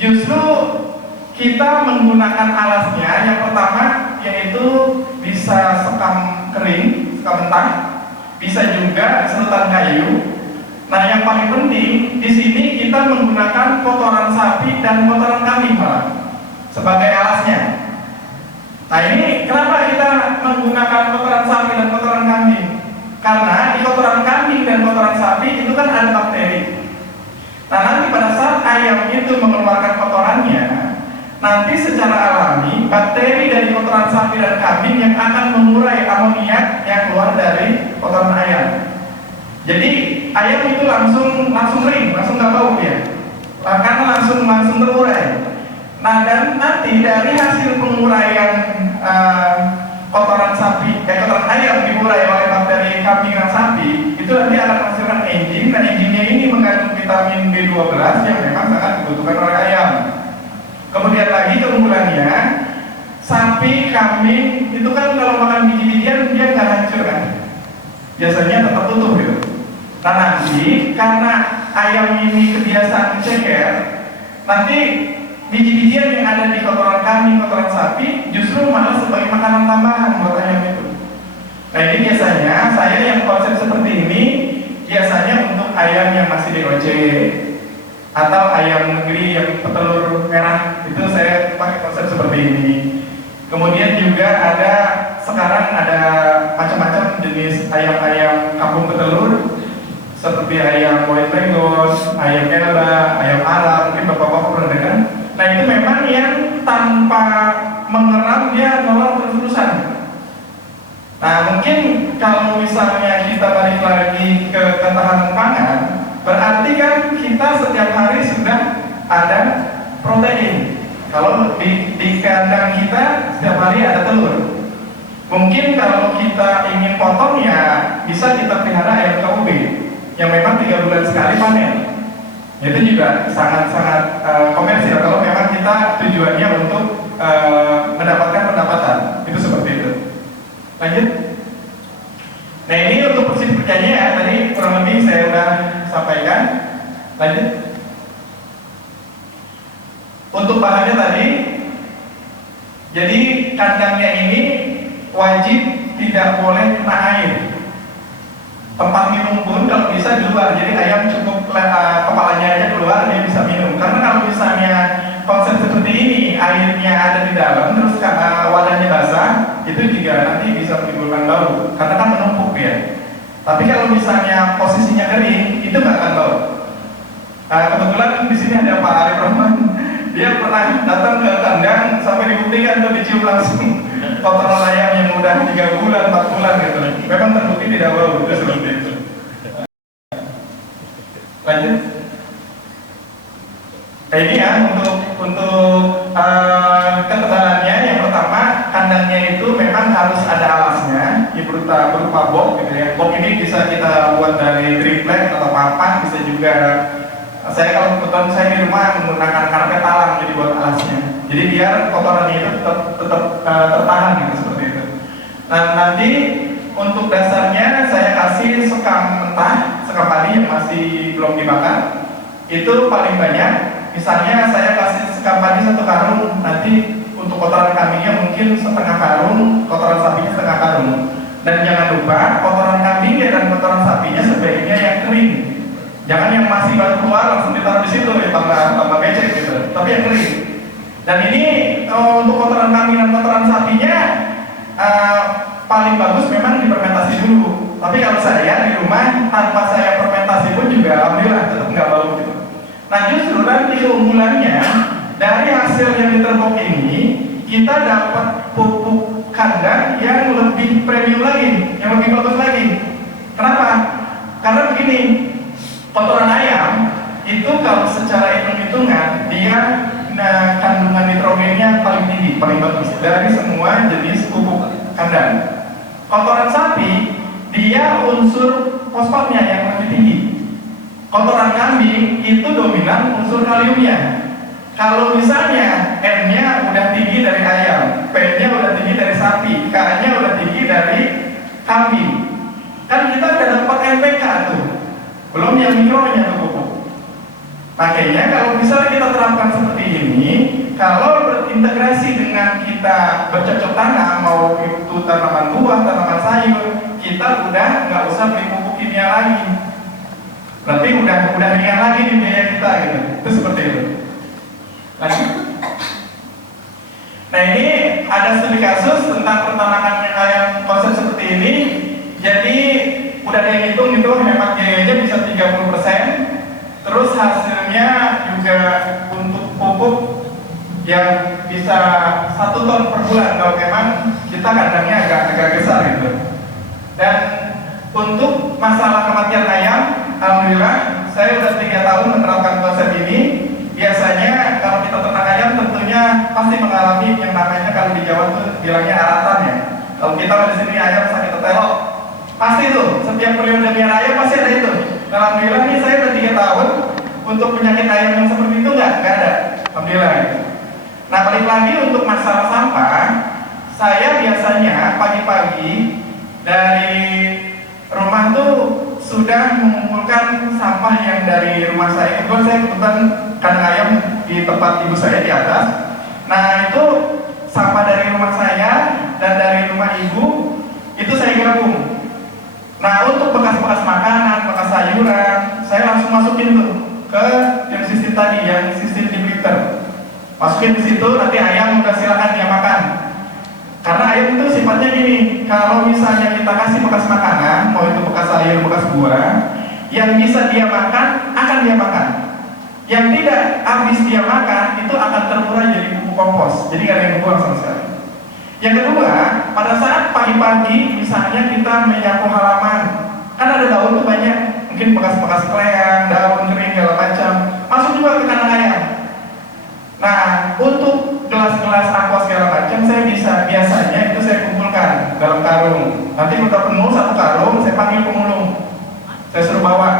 justru kita menggunakan alasnya yang pertama yaitu bisa sekam kering, sekam mentah, bisa juga sedotan kayu. Nah yang paling penting di sini kita menggunakan kotoran sapi dan kotoran kambing malah sebagai alasnya. Nah ini kenapa kita menggunakan kotoran sapi dan kotoran kambing? Karena di kotoran kambing dan kotoran sapi itu kan ada bakteri. Nah nanti pada saat ayam itu mengeluarkan kotorannya, nanti secara alami bakteri dari kotoran sapi dan kambing yang akan mengurai amoniak yang keluar dari kotoran ayam. Jadi ayam itu langsung kering, langsung nggak bau dia, karena langsung terurai. Nah dan nanti dari hasil penguraian kotoran sapi, kotoran ayam diurai oleh bakteri kambing dan sapi, itu nanti akan menghasilkan enzim, dan enzimnya ini mengandung vitamin B12 yang memang sangat dibutuhkan oleh ayam. Kemudian lagi keunggulannya, sapi, kambing itu kan kalau makan biji-bijian dia nggak hancur kan, biasanya tetap utuh gitu. Nah nanti karena ayam ini kebiasaan ceker, nanti biji-bijian yang ada di kotoran kambing, kotoran sapi justru malah sebagai makanan tambahan buat ayam itu. Nah ini biasanya saya yang konsep seperti ini biasanya untuk ayam yang masih DOC atau ayam negeri yang petelur merah, itu saya pakai konsep seperti ini. Kemudian juga sekarang ada macam-macam jenis ayam-ayam kampung petelur, seperti ayam white Lagos, ayam Elba, ayam Arab, mungkin bapak-bapak pernah dengar. Nah itu memang yang tanpa mengeram dia ngelam terus-terusan. Nah mungkin kalau misalnya kita balik lagi ke ketahanan pangan, berarti kan kita setiap hari sudah ada protein. Kalau di kandang kita setiap hari ada telur. Mungkin kalau kita ingin potong ya bisa kita pelihara ayam KUB yang memang 3 bulan sekali panen. Itu juga sangat-sangat komersial kalau memang kita tujuannya untuk mendapatkan pendapatan. Itu seperti itu. Lanjut. Nah ini untuk prinsip kerjanya ya, tadi kurang lebih saya sudah sampaikan. Lanjut. Untuk bahannya tadi, jadi kandangnya ini wajib tidak boleh kena air. tempat minum pun kalau bisa di luar, jadi ayam cukup kepalanya aja keluar dia bisa minum. Karena kalau misalnya konsep seperti ini airnya ada di dalam terus wadahnya basah, itu juga nanti bisa menimbulkan bau karena kan menumpuk ya. Tapi kalau misalnya posisinya kering itu nggak akan bau. Kebetulan di sini ada Pak Arif Rahman, dia pernah datang ke kandang sampai dibuktikan tuh dicium langsung kotoran ayam yang udah 3 bulan, 4 bulan gitu. Memang terbukti tidak bau, itu seperti itu. Lanjut. Nah ini ya untuk ketebalannya, yang pertama kandangnya itu memang harus ada alasnya, ya berupa box gitu ya. Box ini bisa kita buat dari triplek atau papan, bisa juga. Saya kalau kebetulan saya di rumah menggunakan karpet alam jadi buat alasnya. Jadi biar kotorannya itu tetap tertahan gitu seperti itu. Nah nanti untuk dasarnya saya kasih sekam mentah, sekam padi yang masih belum dibakar. Itu paling banyak. Misalnya saya kasih sekam padi 1 karung, nanti untuk kotoran kambingnya mungkin setengah karung, kotoran sapinya setengah karung. Dan jangan lupa kotoran kambingnya dan kotoran sapinya sebaiknya yang kering. Jangan yang masih baru keluar langsung ditaruh di situ ya tambah becek gitu. Tapi yang kering. Dan ini untuk kotoran kambing dan kotoran sapinya paling bagus memang difermentasi dulu. Tapi kalau saya di rumah tanpa saya fermentasi pun juga alhamdulillah tetap nggak bau gitu. Nah justru nanti keunggulannya dari hasil yang diterbok ini kita dapat pupuk kandang yang lebih premium lagi, yang lebih bagus lagi. Kenapa? Karena begini. Kotoran ayam itu kalau secara hitung-hitungan dia kandungan nitrogennya paling tinggi, paling bagus dari semua jenis pupuk kandang. Kotoran sapi dia unsur fosfatnya yang lebih tinggi. Kotoran kambing itu dominan unsur kaliumnya. Kalau misalnya N-nya udah tinggi dari ayam, P-nya udah tinggi dari sapi, K-nya udah tinggi dari kambing, kan kita udah dapat NPK tuh. Belum yang mikronya tuh pupuk. Makanya kalau misalnya kita terapkan seperti ini, kalau berintegrasi dengan kita bercocok tanam, mau itu tanaman buah, tanaman sayur, kita udah nggak usah beli pupuk kimia lagi. Berarti udah ringan lagi di biaya kita gitu. Itu seperti itu. Lanjut. Nah ini ada studi kasus tentang peternakan ayam konsep seperti ini. Jadi udah ada yang hitung itu hemat biayanya bisa 30%. Terus hasilnya juga untuk pupuk yang bisa 1 ton per bulan kalau memang kita kandangnya agak besar gitu. Dan untuk masalah kematian ayam, alhamdulillah saya udah 3 tahun menerapkan konsep ini. Biasanya kalau kita ternak ayam tentunya pasti mengalami yang namanya kalau di Jawa tuh bilangnya aratan ya. Kalau kita di sini ayam sakit tetelok, pasti tuh setiap periode biar ayam pasti ada itu. Alhamdulillah nih saya udah 3 tahun untuk penyakit ayam yang seperti itu nggak ada. Alhamdulillah. Nah balik lagi untuk masalah sampah, saya biasanya pagi-pagi dari rumah tuh sudah mengumpulkan sampah yang dari rumah saya. Kebetulan saya kandang ayam di tempat ibu saya di atas. Nah itu sampah dari rumah saya dan dari rumah ibu itu saya gabung. Nah untuk bekas-bekas makanan, bekas sayuran, saya langsung masukin tuh ke yang sistem tadi, yang sistem deep litter. Masukin ke situ, nanti ayam udah silakan dia makan. Karena ayam itu sifatnya gini, kalau misalnya kita kasih bekas makanan, mau itu bekas sayur, bekas buah, yang bisa dia makan, akan dia makan. Yang tidak habis dia makan, itu akan terurai jadi pupuk kompos. Jadi nggak ada yang buang sama sekali. Yang kedua, pada saat pagi-pagi misalnya kita menyapu halaman, kan ada daun tuh banyak, mungkin bekas-bekas kleang, daun kering segala macam, masuk juga ke kandang ayam. Nah, untuk gelas-gelas aqua segala macam saya biasanya itu saya kumpulkan dalam karung. Nanti udah penuh 1 karung, saya panggil pemulung, saya suruh bawa.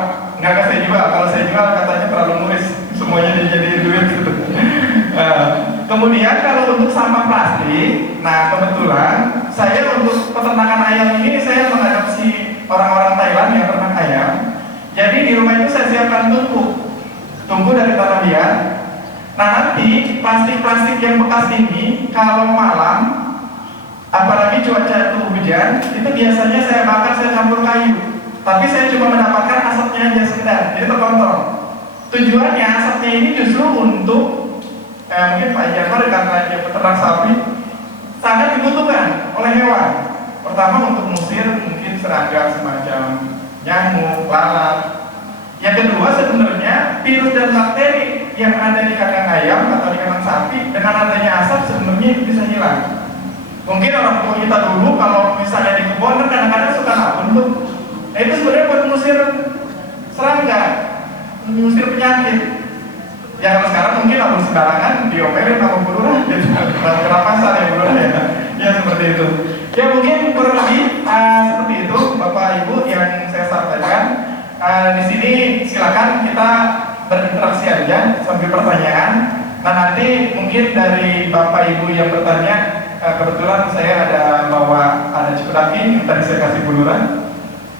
Nggak saya jual, kalau saya jual katanya terlalu nuris, semuanya dijadiin duit gitu. Kemudian kalau untuk sampah plastik, nah kebetulan saya untuk peternakan ayam ini saya mengadopsi orang-orang Thailand yang ternak ayam. Jadi di rumah itu saya siapkan tungku dari tanah liat. Nah nanti plastik-plastik yang bekas ini kalau malam, apalagi cuaca itu hujan, itu biasanya saya bakar, saya campur kayu. tapi saya cuma mendapatkan asapnya aja sekedar, jadi terkontrol. Tujuannya asapnya ini justru untuk mungkin Pak Jafar karena dia peternak sapi sangat dibutuhkan oleh hewan. Pertama untuk mengusir mungkin serangga semacam nyamuk, lalat. Yang kedua sebenarnya virus dan bakteri yang ada di kandang ayam atau di kandang sapi dengan adanya asap sebenarnya itu bisa hilang. Mungkin orang tua kita dulu kalau misalnya di kebun kan kadang-kadang suka nabun tuh. Itu sebenarnya buat mengusir serangga, mengusir penyakit. Ya kalau sekarang mungkin nabun sembarangan diomelin sama Bu Lurah, jadi kena pasar ya Bu Lurah ya. Ya seperti itu. Ya mungkin kurang lebih seperti itu Bapak Ibu yang saya sampaikan. Di sini silakan kita berinteraksi aja sambil pertanyaan. Nah nanti mungkin dari Bapak Ibu yang bertanya, kebetulan saya ada Cikudaki yang tadi saya kasih Bu Lurah,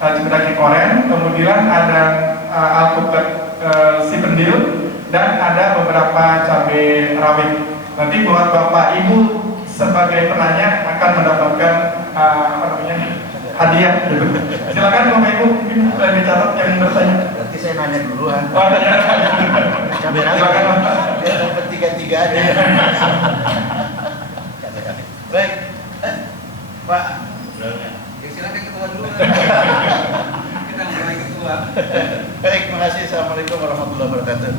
Cikudaki oren, kemudian ada alpukat sipendil, dan ada beberapa cabai rawit. Nanti buat Bapak Ibu sebagai penanya akan mendapatkan hadiah. Silakan Bapak Ibu, mungkin boleh dicatat yang bertanya. Berarti saya nanya duluan. Oh, tanya. Cabai rawit. Silakan Pak. Biar dapat tiga aja. Baik, Pak. Ya silakan ketua dulu. Kita mulai ketua. Baik, terima kasih. Assalamualaikum warahmatullahi wabarakatuh.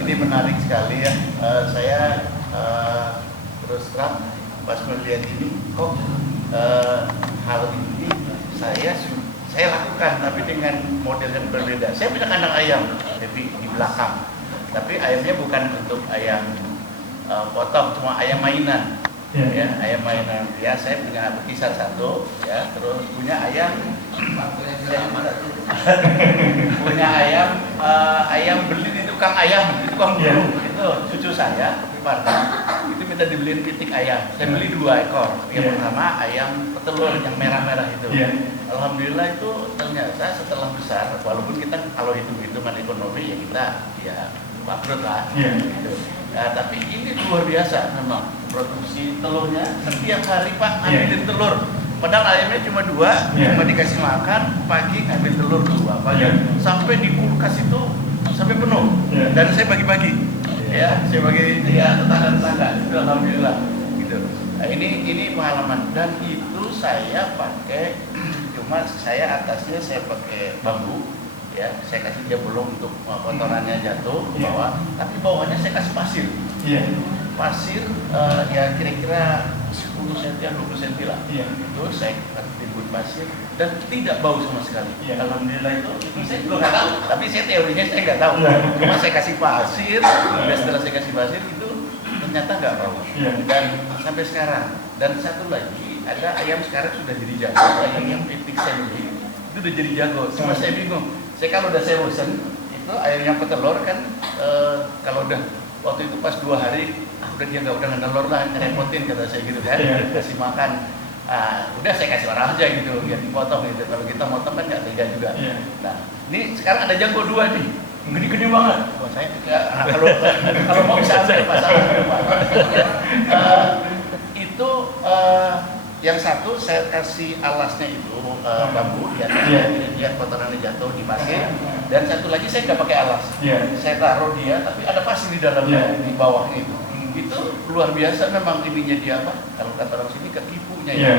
Ini menarik sekali ya. Saya terus terang pas melihat ini, kok hal ini saya lakukan, tapi dengan model yang berbeda. Saya punya kandang ayam, tapi di belakang. Tapi ayamnya bukan untuk ayam potong, cuma ayam mainan. Ya, ayam mainan. Ya, saya punya betisar satu, ya, terus punya ayam punya ayam beli di tukang ayam, di tukang bulu. Itu cucu saya, Parta. Itu minta dibeliin pitik ayam. Saya beli 2 ekor. Yang pertama ayam petelur yang merah-merah itu. Alhamdulillah itu ternyata setelah besar, walaupun kita kalau hitung-hitungan ekonomi ya kita ya bangkrut lah. Gitu. Tapi ini luar biasa memang produksi telurnya setiap hari Pak ngambilin telur. Padahal ayamnya cuma 2, cuma dikasih makan pagi ngambil telur 2 pagi sampai di kulkas itu sampai penuh. Dan saya bagi-bagi, ya saya bagi ya tetangga-tetangga. Itu alhamdulillah gitu. Nah, ini pengalaman dan itu saya pakai cuma saya atasnya saya pakai bambu. Ya, saya kasih dia belum untuk kotorannya jatuh ke bawah, tapi bawahnya saya kasih pasir. Pasir ya kira-kira 10 cm, 20 cm lah. Itu saya timbun pasir dan tidak bau sama sekali. Alhamdulillah itu saya juga nggak tahu, tapi saya teorinya saya nggak tahu. Cuma saya kasih pasir, dan setelah saya kasih pasir itu ternyata nggak bau. Dan sampai sekarang. Dan satu lagi ada ayam sekarang sudah jadi jago, ayam yang pitik saya beli itu udah jadi jago. Cuma saya bingung. Saya kalau udah saya bosen, itu ayam yang petelur kan kalau udah waktu itu pas 2 hari, udah dia udah ngelor lah, ngerepotin kata saya gitu kan, kasih makan, udah saya kasih orang aja gitu, biar dipotong gitu. Kalau kita motong kan nggak tega juga. Nah, ini sekarang ada jago 2 nih, gede-gede banget. Wah saya kalau mau bisa ambil masalah. Itu yang satu saya kasih alasnya itu bambu di atasnya, dia kotorannya jatuh di pasir. Dan satu lagi saya nggak pakai alas, saya taruh dia, tapi ada pasir di dalamnya, di bawahnya itu. Itu luar biasa memang ininya dia apa? Kalau kata orang sini ketipunya ya.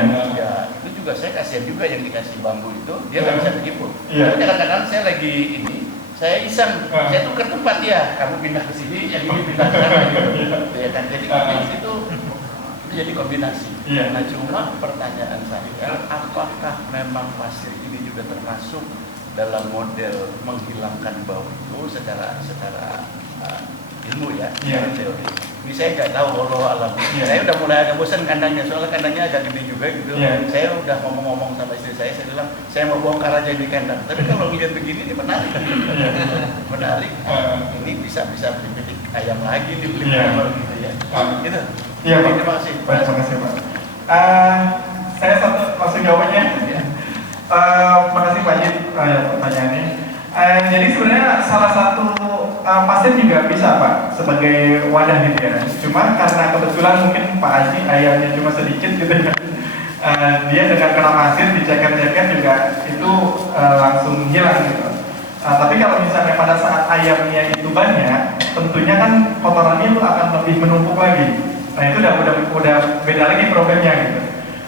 Itu juga saya kasihan juga yang dikasih bambu itu, dia nggak bisa ketipu. Tapi kadang-kadang saya lagi ini, saya iseng, saya tukar tempat ya, kamu pindah ke sini, yang ini pindah ke sana gitu. Ya kan, jadi itu jadi kombinasi. Nah cuma pertanyaan saya, apakah memang pasir ini juga termasuk dalam model menghilangkan bau itu secara ilmu ya, secara teori. Ini saya nggak tahu, Allah alam. Saya udah mulai agak bosan kandangnya, soalnya kandangnya agak gede juga gitu. Saya udah ngomong-ngomong sama istri saya bilang saya mau bongkar aja di kandang. Tapi kalau lihat begini ini menarik, menarik. Ini bisa beli pitik ayam lagi, dibeli ayam gitu ya. Gitu. Iya Pak. Terima kasih. Terima kasih Pak. Saya langsung jawabannya. Makasih Pak Jid pertanyaannya. Jadi sebenarnya salah satu pasir juga bisa Pak sebagai wadah gitu ya. Cuma karena kebetulan mungkin Pak Haji ayamnya cuma sedikit gitu ya. dia dengan kena pasir diceker-ceker juga itu langsung hilang gitu. Tapi kalau misalnya pada saat ayamnya itu banyak, tentunya kan kotorannya itu akan lebih menumpuk lagi. Nah itu udah beda lagi problemnya gitu.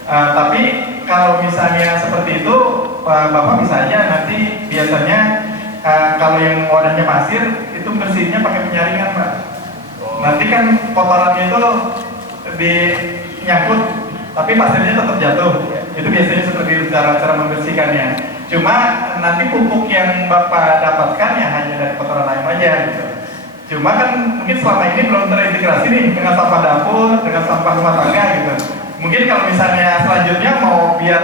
Tapi kalau misalnya seperti itu, Bapak bisa aja nanti biasanya kalau yang wadahnya pasir itu bersihnya pakai penyaringan, Pak. Nanti kan kotorannya itu nyangkut, tapi pasirnya tetap jatuh. Itu biasanya seperti itu cara membersihkannya. Cuma nanti pupuk yang Bapak dapatkan ya hanya dari kotoran ayam aja gitu. Cuma kan mungkin selama ini belum terintegrasi nih dengan sampah dapur, dengan sampah rumah tangga gitu. Mungkin kalau misalnya selanjutnya mau biar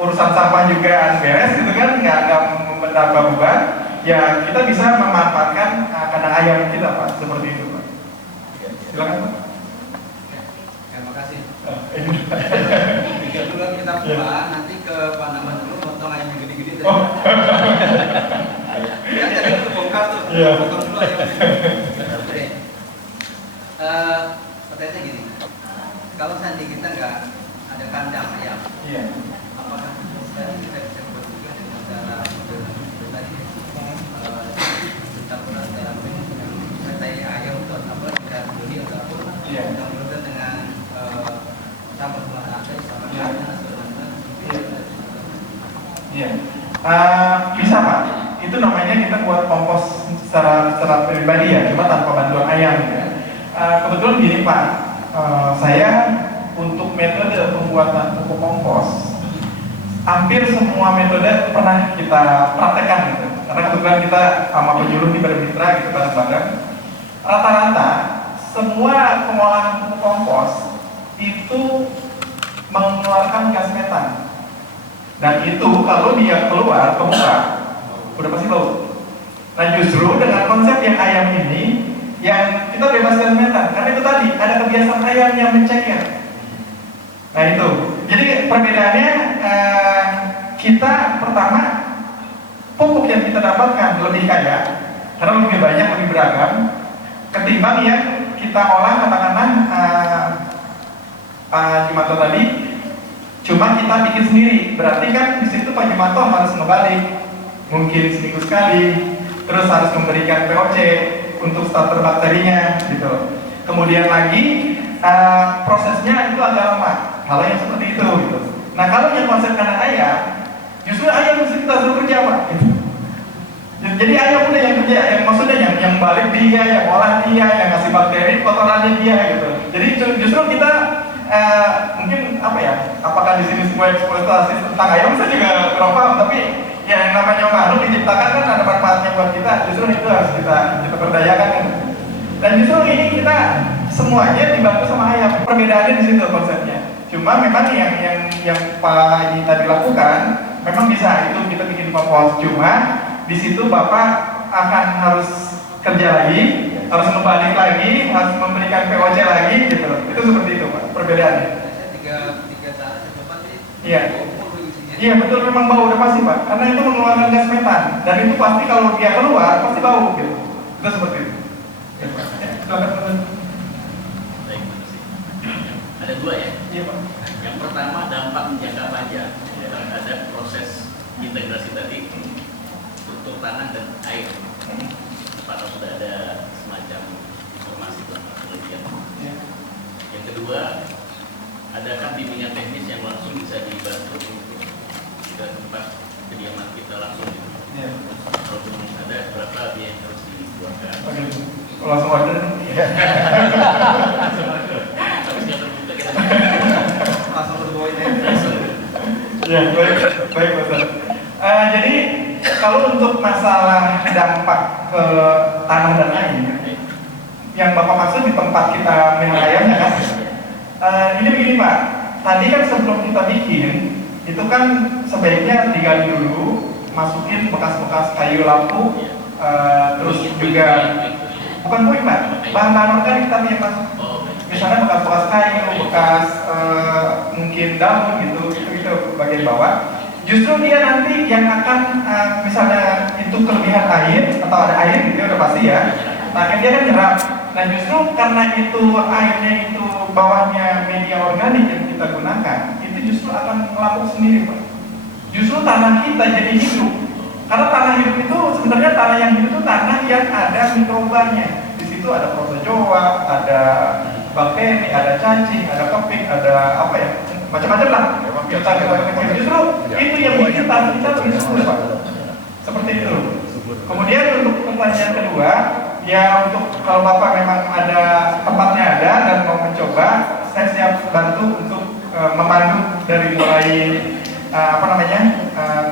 urusan sampah juga beres gitu kan, nggak menambah beban, ya kita bisa memanfaatkan kandang ayam kita, Pak, seperti itu, Pak. Silakan, Pak. Terima kasih. Dulu kita pulang, nanti ke Panama dulu potong ayam yang gede-gede tadi. Kan tadi itu bongkar tuh, potong dulu ayam. Oke. Pertanyaannya gini, kalau seandainya kita nggak ada kandang ayam, apakah sekarang kita bisa buat juga dengan cara modern itu tadi? Kita pernah dalam mencintai ayam untuk apa? Kita beli ataupun kita modern dengan sama lantai sama kanan bisa, Pak. Itu namanya kita buat kompos secara pribadi ya, cuma tanpa bantuan ayam ya. Kebetulan gini, Pak, saya untuk metode pembuatan pupuk kompos hampir semua metode pernah kita praktekkan gitu. Karena kebetulan kita sama penyuluh di bermitra gitu bareng-bareng. Rata-rata semua pengolahan pupuk kompos itu mengeluarkan gas metan. Dan itu kalau dia keluar ke muka, udah pasti bau. Nah justru dengan konsep yang ayam ini, yang kita bebas gas metan, karena itu tadi ada kebiasaan ayam yang menceker. Nah itu, jadi perbedaannya kita pertama pupuk yang kita dapatkan lebih kaya, karena lebih banyak, lebih beragam, ketimbang yang kita olah katakanlah Pak Jumanto tadi cuma kita bikin sendiri. Berarti kan di situ Pak Jumanto harus ngebalik mungkin seminggu sekali, terus harus memberikan POC untuk starter bakterinya gitu. Kemudian lagi prosesnya itu agak lama, hal yang seperti itu gitu. Nah kalau yang konsep kandang ayam, justru ayam mesti kita suruh kerja, Pak gitu. Jadi ayam udah yang kerja, yang maksudnya yang balik dia, yang olah dia, yang ngasih bakteri kotorannya dia gitu. Jadi justru kita mungkin apa ya? Apakah di sini semua eksploitasi tentang ayam? Saya juga kurang paham. Tapi ya yang namanya makhluk diciptakan kan ada manfaatnya buat kita. Justru itu harus kita berdayakan kan. Dan justru ini kita semuanya dibantu sama ayam. Perbedaannya di situ konsepnya. Cuma memang yang Pak ini tadi lakukan, memang bisa itu kita bikin kompos. Cuma di situ Bapak akan harus kerja lagi, harus kembali lagi, harus memberikan POC lagi gitu. Itu seperti itu, Pak, perbedaannya. Tiga cara coba sih. Iya. Iya betul, memang bau udah pasti, Pak. Karena itu mengeluarkan gas metan dan itu pasti kalau dia keluar pasti bau gitu. Itu seperti itu. Silakan. Baik, ada dua ya. Iya, Pak. Yang pertama dampak jangka panjang terhadap proses integrasi tadi untuk tanah dan air. Apakah sudah ada semacam informasi tentang penelitian? Yang kedua, adakah bimbingan teknis yang langsung bisa dibantu untuk ke tempat kediaman kita langsung? Kalau belum ada, berapa biaya yang harus dikeluarkan? Langsung order. Harusnya terbuka kita Langsung berbawain Ya, baik, betul. Jadi kalau untuk masalah dampak ke tanah dan air, yang Bapak maksud di tempat kita melihara ayamnya kan? Ini begini, Pak. Tadi kan sebelum kita bikin, itu kan sebaiknya digali dulu, masukin bekas-bekas kayu lampu, terus juga bukan puing, Pak, bahan-bahan organik tapi yang masuk. Misalnya bekas-bekas kayu, bekas mungkin daun gitu bagian bawah. Justru dia nanti yang akan misalnya itu kelebihan air atau ada air gitu udah pasti ya. Nah kan dia kan nyerap. Nah justru karena itu airnya itu bawahnya media organik yang kita gunakan, itu justru akan melapuk sendiri, Pak. Justru tanah kita jadi hidup. Karena tanah hidup itu sebenarnya tanah yang hidup itu tanah yang ada mikrobanya. Di situ ada protozoa, ada bakteri, ada cacing, ada kepik, ada apa ya, macam-macam lah. Justru itu yang bikin tanah kita lebih subur, Pak. Seperti itu. Kemudian untuk pertanyaan kedua, ya untuk kalau Bapak memang ada tempatnya ada dan mau mencoba, saya siap bantu untuk memandu dari mulai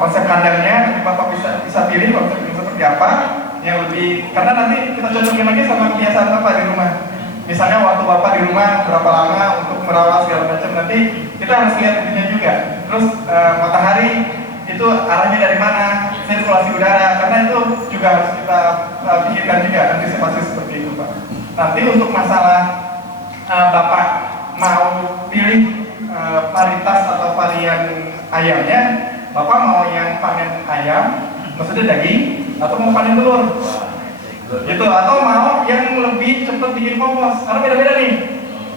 konsep kandangnya. Nanti Bapak bisa pilih konsep seperti apa yang lebih, karena nanti kita cocokin lagi sama kebiasaan Bapak di rumah. Misalnya waktu Bapak di rumah berapa lama untuk merawat segala macam, nanti kita harus lihat itunya juga. Terus matahari itu arahnya dari mana, sirkulasi udara, karena itu juga harus kita pikirkan juga antisipasi seperti itu, Pak. Nanti untuk masalah Bapak mau pilih varietas atau varian ayamnya, Bapak mau yang panen ayam, maksudnya daging, atau mau panen telur, gitu, atau mau yang lebih cepat bikin kompos, karena beda-beda nih.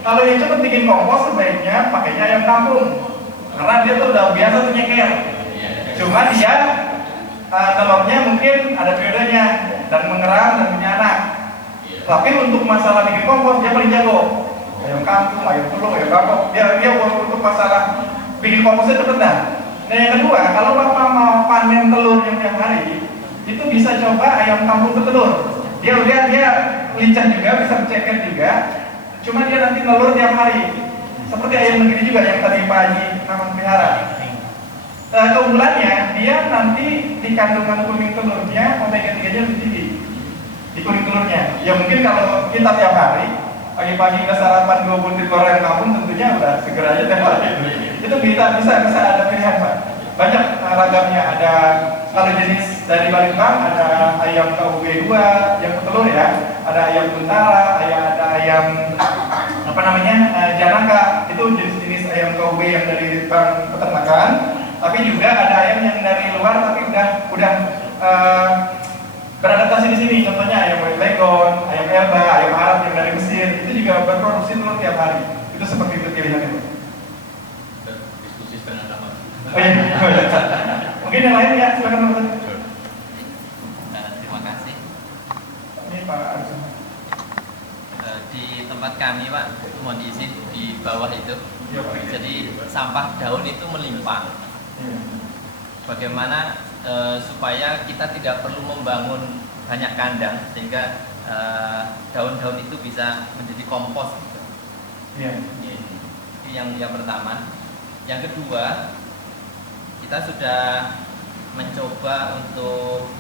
Kalau yang cepat bikin kompos sebaiknya pakainya ayam kampung, karena dia tuh udah biasa tuh nyeker. Cuma dia telurnya mungkin ada periodenya dan mengeram dan punya anak. Tapi untuk masalah bikin kompos dia paling jago. Ayam kampung, ayam telur, ayam kampung. Dia untuk masalah bikin komposnya cepet dah. Nah yang kedua, kalau Bapak mau panen telur yang tiap hari, itu bisa coba ayam kampung bertelur. Dia lincah juga, bisa ceker juga. Cuma dia nanti telur tiap hari. Seperti ayam negeri juga yang tadi Pak Haji Maman pelihara. Keunggulannya dia nanti di kandungan kuning telurnya omega 3-nya lebih tinggi di kuning telurnya. Ya mungkin kalau kita tiap hari pagi-pagi udah sarapan 2 butir telur ayam kampung, tentunya udah segera aja tiap hari. Itu bisa ada pilihan, Pak. Banyak ragamnya. Ada kalau jenis dari Balimbang ada ayam KUB 2 yang petelur ya, ada ayam Buntara, ada ayam Janaka, itu jenis-jenis ayam KUB yang dari bank peternakan. Tapi juga ada ayam yang dari luar tapi udah beradaptasi di sini. Contohnya ayam Legon, ayam Elba, ayam Arab yang dari Mesir, itu juga berproduksi telur tiap hari. Itu seperti itu pilihannya. Diskusi setengah apa? Oh iya. Mungkin yang lain ya, silakan Pak. Terima kasih. Ini Pak Arjun. Di tempat kami Pak, mohon izin di bawah itu. Ya, Pak. Jadi sampah daun itu melimpah. Bagaimana supaya kita tidak perlu membangun banyak kandang sehingga daun-daun itu bisa menjadi kompos. Iya. Itu yang pertama. Yang kedua, kita sudah mencoba untuk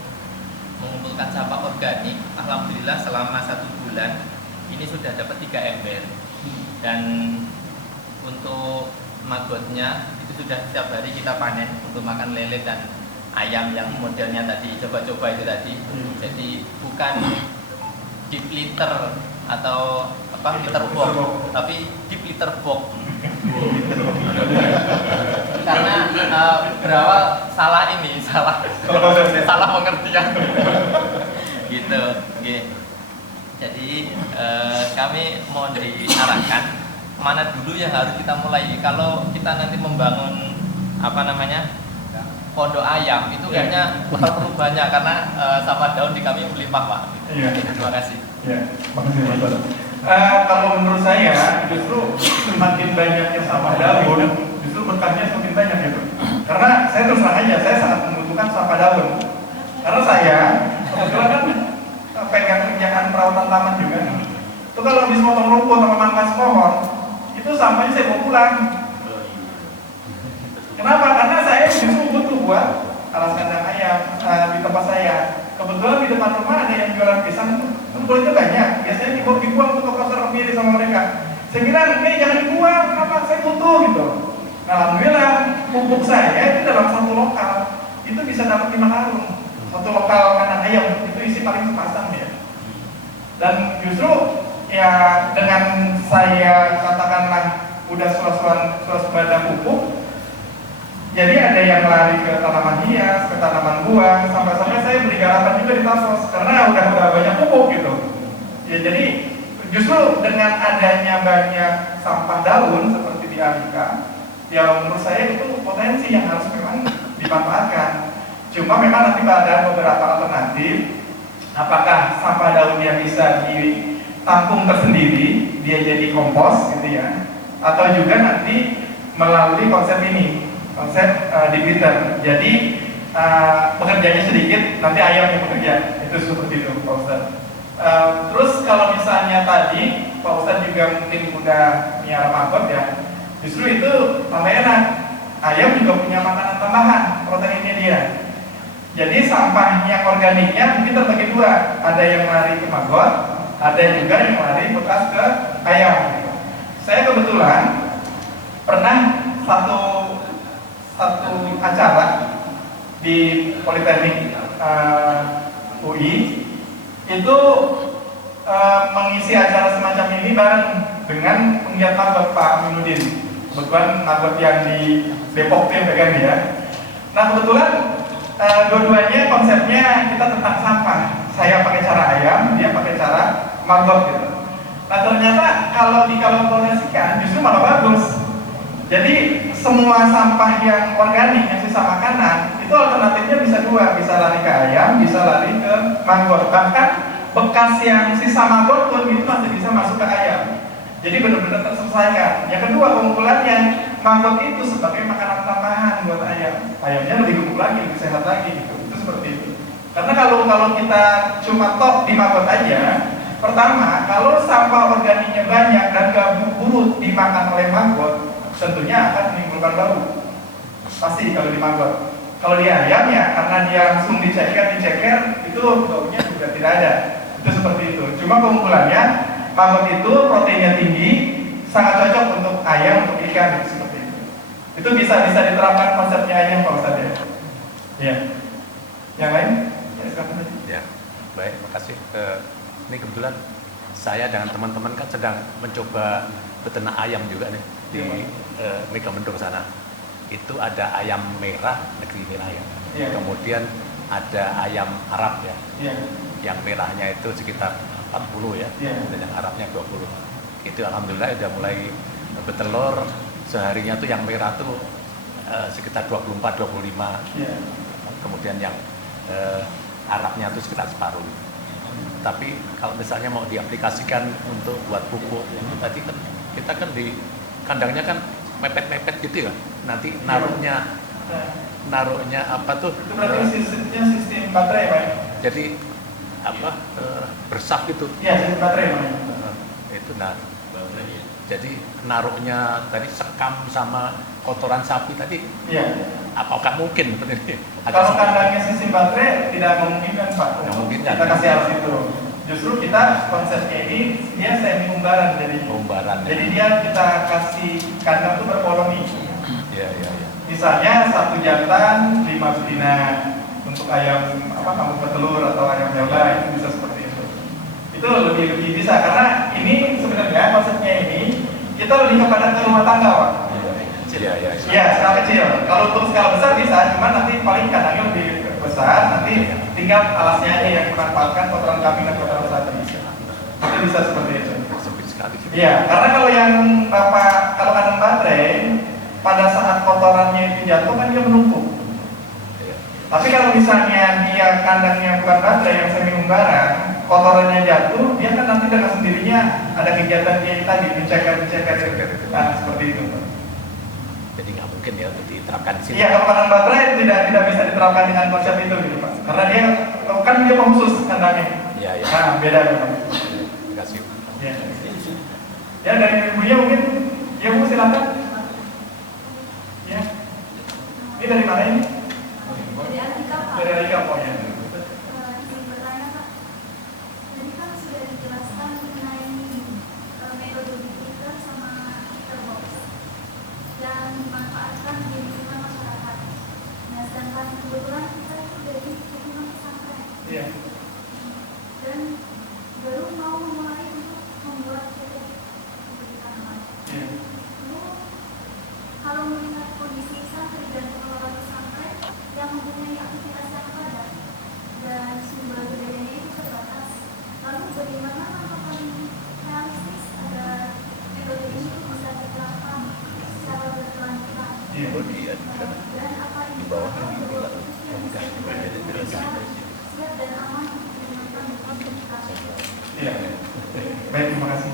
mengumpulkan sampah organik. Alhamdulillah selama 1 bulan ini sudah dapat 3 ember. Dan untuk magotnya itu sudah setiap hari kita panen untuk makan lele dan ayam yang modelnya tadi coba-coba itu tadi. Jadi bukan deep litter atau litter box, tapi deep litter box. Karena berawal salah pengertian. Gitu. Okay. Jadi kami mau diarahkan mana dulu yang harus kita mulai. Kalau kita nanti membangun pondok ayam itu kayaknya perlu banyak karena sampah daun di kami melimpah, Pak. Iya. Terima kasih. Iya, makasih Pak. Kalau menurut saya justru semakin banyaknya sampah daun, justru berkahnya semakin banyak gitu. Karena saya terus terang aja, saya sangat membutuhkan sampah daun. Karena saya kebetulan kan pegang kerjaan perawatan taman juga. Itu kalau habis potong rumput sama mangkas pohon, itu sampahnya saya bawa pulang. Kenapa? Karena saya justru butuh buat alas kandang ayam di tempat saya. Kebetulan di depan rumah ada yang jualan pisang itu kulitnya banyak. Biasanya dibuang untuk pasar sendiri sama mereka. Saya bilang, jangan dibuang, kenapa? Saya butuh gitu. Nah, alhamdulillah pupuk saya itu dalam 1 lokal itu bisa dapat 5 karung. 1 lokal kandang ayam itu isi paling sepasang ya. Dan justru ya dengan saya katakanlah udah swasembada pupuk, jadi ada yang lari ke tanaman hias, ke tanaman buah, sampai-sampai saya beli garapan juga di Tasos karena udah banyak pupuk gitu. Ya jadi justru dengan adanya banyak sampah daun seperti di Alika, Ya menurut saya itu potensi yang harus memang dimanfaatkan. Cuma memang nanti ada beberapa alternatif. Apakah sampah daunnya bisa ditampung tersendiri, dia jadi kompos gitu ya, atau juga nanti melalui konsep ini, konsep debrider. Jadi pekerjaannya sedikit, nanti ayam yang bekerja. Itu seperti itu, Pak Ustadz. Terus kalau misalnya tadi Pak Ustadz juga mungkin udah miara maggot ya, justru itu tambah enak. Ayam juga punya makanan tambahan, proteinnya dia. Jadi sampah yang organiknya mungkin terbagi dua, ada yang lari ke maggot, ada juga yang lari bekas ke ayam. Saya kebetulan pernah satu acara di Politeknik UI itu mengisi acara semacam ini bareng dengan penggiat maggot Pak Aminuddin. Kebetulan maggot yang di Depok itu yang pegang dia. Nah kebetulan dua-duanya konsepnya kita tentang sampah. Saya pakai cara ayam, dia pakai cara maggot gitu. Nah ternyata kalau dikolaborasikan justru malah bagus. Jadi semua sampah yang organik, yang sisa makanan, itu alternatifnya bisa dua, bisa lari ke ayam, bisa lari ke maggot. Bahkan bekas yang sisa maggot pun itu masih bisa masuk ke ayam. Jadi benar-benar terselesaikan. Yang kedua, keunggulannya maggot itu sebagai makanan tambahan buat ayam. Ayamnya lebih gemuk lagi, lebih sehat lagi gitu. Itu seperti itu. Karena kalau kita cuma tok di maggot aja, pertama, kalau sampah organiknya banyak dan gak buruk dimakan oleh maggot, tentunya akan menimbulkan bau. Pasti kalau di maggot. Kalau di ayam ya, karena dia langsung diceker, itu baunya juga tidak ada. Itu seperti itu. Cuma keunggulannya maggot itu proteinnya tinggi, sangat cocok untuk ayam, untuk ikan, itu seperti itu. Itu bisa diterapkan konsepnya ayam Pak Ustadz ya. Iya. Yang lain? Ya, baik, makasih. Ini kebetulan saya dengan teman-teman kan sedang mencoba beternak ayam juga nih di Megamendung sana. Itu ada ayam merah, negeri merah ya. Ya. Kemudian ada ayam Arab ya. Ya. Yang merahnya itu sekitar 40 ya, dan yang Arabnya 20. Itu alhamdulillah udah mulai bertelur. Seharinya tuh yang merah tuh sekitar 24-25. Kemudian yang Arabnya tuh sekitar separuh. Tapi kalau misalnya mau diaplikasikan untuk buat pupuk, ini tadi kan kita kan di kandangnya kan mepet-mepet gitu ya. Nanti naruhnya apa tuh? Itu berarti sistem baterai Pak. Jadi bersaf gitu. Iya, sistem baterai Pak. Itu jadi naruhnya tadi sekam sama kotoran sapi tadi. Iya. Apakah mungkin seperti ini? Kalau kandangnya sistem baterai tidak memungkinkan Pak. Memungkinkan. Kita kasih arus itu. Justru kita konsepnya ini dia semi umbaran jadi. Umbaran. Jadi dia kita kasih kandang itu berkoloni. Iya. Misalnya 1 jantan 5 betina untuk ayam kampung petelur atau ayam pelda itu bisa seperti itu. Itu lebih bisa karena ini sebenarnya konsepnya ini kita lebih kepada ke rumah tangga Pak. Iya, skala kecil. Kalau untuk skala besar bisa, cuman nanti paling kandangnya lebih besar, nanti tinggal alasnya aja yang memanfaatkan kotoran kambing dan kotoran sapi. Itu bisa seperti itu. Iya, karena kalau yang kalau kandang baterai, pada saat kotorannya itu jatuh kan dia menumpuk. Tapi kalau misalnya dia kandangnya bukan baterai yang semi umbaran, kotorannya jatuh, dia kan nanti dengan sendirinya ada kegiatan dia tadi menceker. Nah, seperti itu. Jadi nggak mungkin ya untuk diterapkan di sini. Iya, kalau kandang baterai tidak bisa diterapkan dengan konsep itu gitu Pak. Karena dia khusus kandangnya. Iya. Nah, beda memang. Terima kasih. Ya. Ya dari ibunya mungkin, ya Bu silakan. Ya. Ini dari mana ini? Dari Alika Pak. Dari Alika Pak ya. Izin bertanya Pak. Tadi kan sudah dijelaskan mengenai metode Twitter sama Twitterbox yang dimanfaatkan di lingkungan masyarakat. Nah, sedangkan kebetulan kita itu dari lingkungan pesantren. Iya. Dan baru mau memulai untuk membuat titik di tanaman. Iya. Lalu kalau melihat kondisi santri dan pengelola pesantren yang mempunyai aktivitas yang padat dan sumber budayanya itu terbatas, lalu bagaimana apakah realistis ada metode ini bisa diterapkan secara berkelanjutan Iya. Dan apa di bawah siap dan aman untuk kita. Iya. Baik, terima kasih.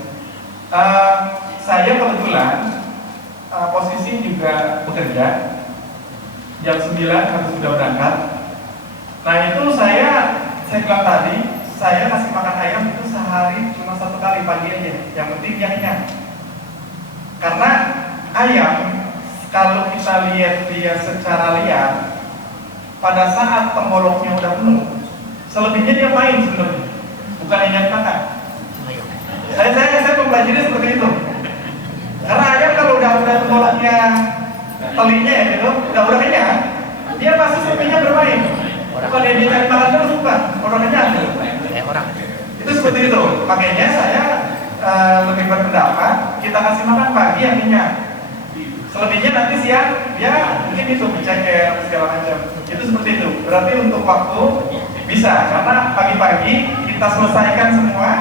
Saya kebetulan posisi juga bekerja. Jam 9 harus sudah berangkat. Nah itu saya bilang tadi, saya kasih makan ayam itu sehari cuma 1 kali pagi aja. Yang penting dia kenyang. Karena ayam kalau kita lihat dia secara liar, pada saat tenggoroknya udah penuh, selebihnya dia main sebenarnya, bukan yang nyari makan. Saya mempelajari seperti itu. Karena ayam kalau udah tenggoroknya, telinya ya gitu, udah kenyang, dia pasti selebihnya bermain. Bukan dia cari makan terus, bukan. Orang kenyang. Itu seperti itu. Makanya saya lebih berpendapat kita kasih makan pagi yang kenyang. Selebihnya nanti siang ya mungkin itu ceker segala macam. Itu seperti itu. Berarti untuk waktu bisa, karena pagi-pagi kita selesaikan semua.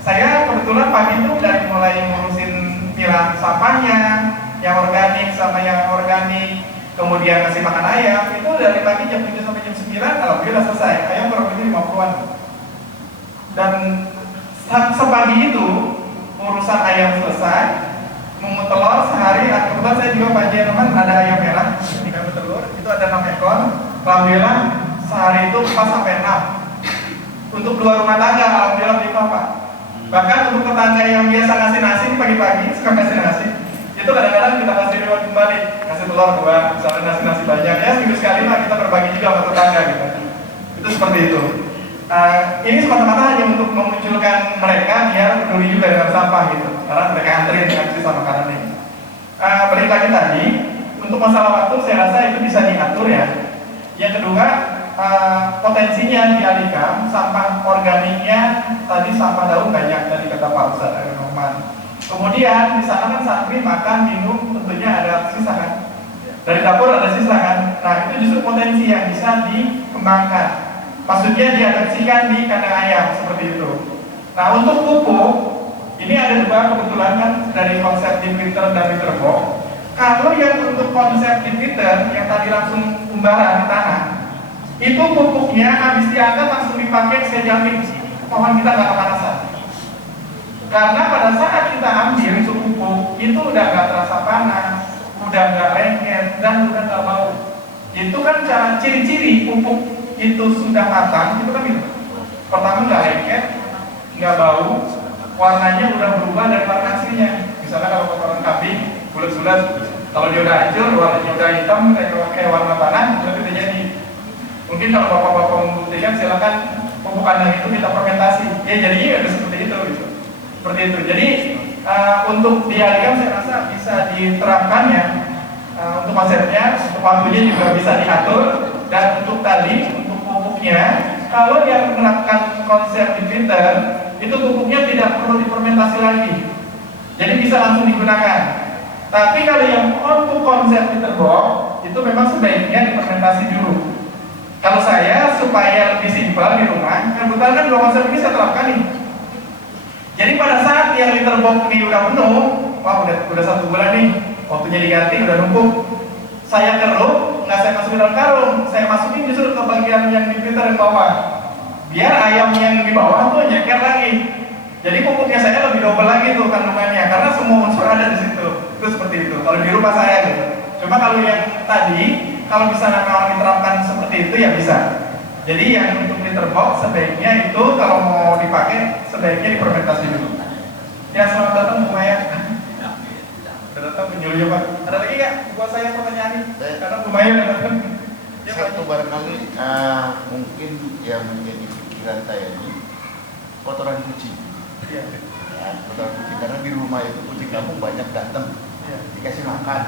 Saya kebetulan pagi itu dari mulai ngurusin pilah sampahnya, yang organik sama yang organik, kemudian ngasih makan ayam, itu dari pagi jam 7 sampai jam 9, alhamdulillah selesai. Ayam kurang lebih 50-an. Dan sepagi itu urusan ayam selesai, mungut telur sehari. Kebetulan saya juga Pak Jeroman ada ayam merah, ketika bertelur itu ada 6 ekor. Alhamdulillah sehari itu 4 sampai 6. Untuk 2 rumah tangga alhamdulillah di Pak. Bahkan untuk tetangga yang biasa ngasih nasi pagi-pagi, suka ngasih nasi, itu kadang-kadang kita kasih reward kembali, kasih telur 2, misalnya nasi banyak ya, seminggu sekali lah kita berbagi juga sama tetangga gitu. Itu seperti itu. Ini semata-mata hanya untuk memunculkan mereka biar peduli juga dengan sampah gitu, karena mereka antri dengan sisa makanan ini. Balik lagi tadi, untuk masalah waktu saya rasa itu bisa diatur ya. Yang kedua, potensinya dialihkan, sampah organiknya tadi sampah daun banyak tadi kata Pak Ustadz Arnoman. Kemudian di sana kan santri makan, minum, tentunya ada sisa kan. Dari dapur ada sisa kan. Nah itu justru potensi yang bisa dikembangkan. Maksudnya diadopsikan di kandang ayam seperti itu. Nah untuk pupuk, ini ada 2 kebetulan kan dari konsep deep litter dan litter box. Kalau yang untuk konsep deep litter yang tadi langsung umbaran di tanah, itu pupuknya habis diangkat langsung dipakai, saya jamin pohon kita nggak kepanasan. Karena pada saat kita ambil itu pupuk, itu udah nggak terasa panas, udah nggak lengket, dan udah nggak bau. Itu kan cara ciri-ciri pupuk itu sudah matang, itu kan itu. Pertama nggak lengket, nggak bau, warnanya udah berubah dari warna aslinya. Misalnya kalau kotoran kambing, bulat-bulat, kalau dia udah hancur, warnanya udah hitam, kayak warna tanah, itu udah jadi. Mungkin kalau bapak-bapak membuktikan, silakan pupuk kandang itu kita fermentasi. Ya jadinya udah seperti itu gitu. Seperti itu. Jadi untuk dialihkan saya rasa bisa diterapkan ya. Untuk konsepnya, untuk waktunya juga bisa diatur. Dan untuk tadi, untuk pupuknya, kalau yang menerapkan konsep di filter, itu pupuknya tidak perlu difermentasi lagi. Jadi bisa langsung digunakan. Tapi kalau yang untuk konsep filter box, itu memang sebaiknya difermentasi dulu. Kalau saya supaya lebih simpel di rumah, kebetulan kan 2 konsep ini saya terapkan nih. Jadi pada saat yang liter box ini udah penuh, wah udah 1 bulan nih, waktunya diganti udah numpuk. Saya keruk, nggak saya masukin dalam karung, saya masukin justru ke bagian yang di filter yang bawah. Biar ayam yang di bawah tuh nyeker lagi. Jadi pupuknya saya lebih double lagi tuh kandungannya, karena semua unsur ada di situ. Itu seperti itu. Kalau di rumah saya gitu. Cuma kalau yang tadi, kalau bisa memang diterapkan seperti itu ya bisa. Jadi yang untuk liter box sebaiknya itu kalau mau dipakai sebaiknya difermentasi dulu. Ya selamat datang Bu Maya. Sudah datang menyuruh Pak. Ada lagi nggak buat saya pertanyaan ini? Karena Bu Maya sudah datang. Ya, satu barangkali mungkin yang menjadi pikiran saya ini kotoran kucing. Ya. Ya, kotoran kucing karena di rumah itu kucing kamu banyak datang, dikasih makan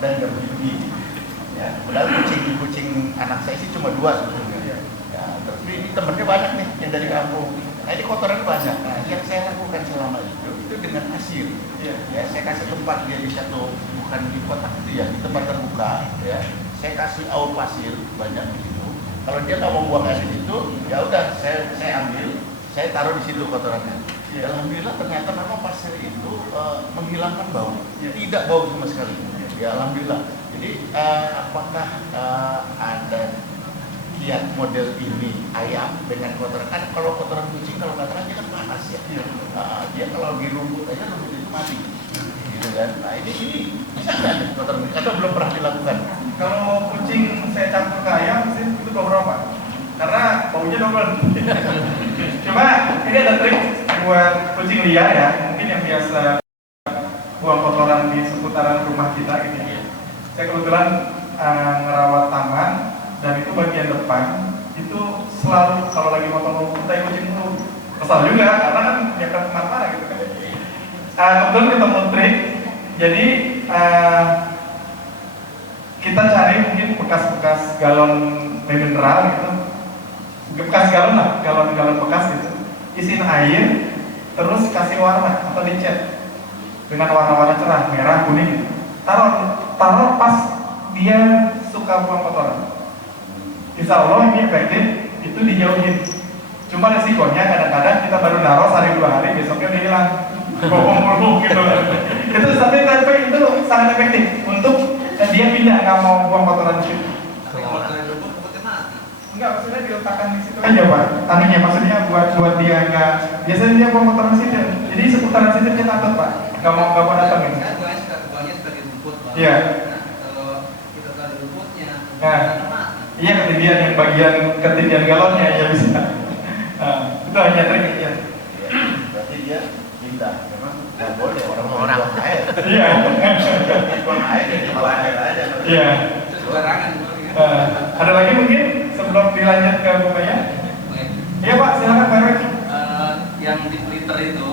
dan nggak pergi. Ya, padahal kucing anak saya sih cuma 2 sebetulnya. Ya, tapi ini temennya banyak nih yang dari kampung. Nah ini kotoran banyak. Nah yang saya lakukan selama itu dengan hasil. Ya, saya kasih tempat dia bisa tuh bukan di kotak itu ya, di tempat terbuka. Ya, saya kasih aur pasir banyak di situ. Kalau dia nggak mau buang air di situ, ya udah saya ambil, saya taruh di situ kotorannya. Alhamdulillah ternyata memang pasir itu menghilangkan bau, tidak bau sama sekali. Ya alhamdulillah. Jadi apakah ada kiat model ini ayam dengan kotoran? Kan kalau kotoran kucing kalau nggak salah dia kan panas ya. Dia kalau di rumput aja rumput itu mati. Gitu kan? Nah ini bisa nggak kotoran kucing? Atau belum pernah dilakukan? Kalau kucing saya campur ke ayam sih itu beberapa. Karena baunya double. Cuma ini ada trik buat kucing liar ya. Mungkin yang biasa buang kotoran di seputaran rumah kita gitu ya. Saya kebetulan ngerawat taman dan itu bagian depan itu selalu kalau lagi motong rumput saya kucing dulu. Kesal juga karena kan dia kan marah-marah gitu kan. Kebetulan ketemu trik. Jadi kita cari mungkin bekas-bekas galon mineral gitu. Bekas galon lah, galon-galon bekas gitu. Isiin air, terus kasih warna atau dicat dengan warna-warna cerah, merah, kuning gitu. Taruh pas dia suka buang kotoran. Insya Allah ini efektif, itu dijauhin. Cuma resikonya kadang-kadang kita baru naruh sehari 2 hari, besoknya udah hilang. Bohong gitu. Itu tapi itu sangat efektif untuk dia pindah nggak mau buang kotoran di situ. Enggak, maksudnya diletakkan di situ aja Pak. Anunya maksudnya buat dia nggak, biasanya dia buang kotoran di situ. Jadi seputaran situ dia takut Pak. Nggak mau datang gitu. Kan buangnya sebagai rumput. Iya. Nah, kalau kita taruh di rumputnya, Nah, iya ketinggian yang bagian ketinggian galonnya ya bisa. Nah, itu hanya trik ya. Berarti dia pindah. Memang nggak boleh orang buang air. Iya. Buang air jadi buang air aja. Iya. sembarangan. Ada lagi mungkin sebelum dilanjut ke bukanya? Iya Pak, silakan Pak Roy. Yang di liter itu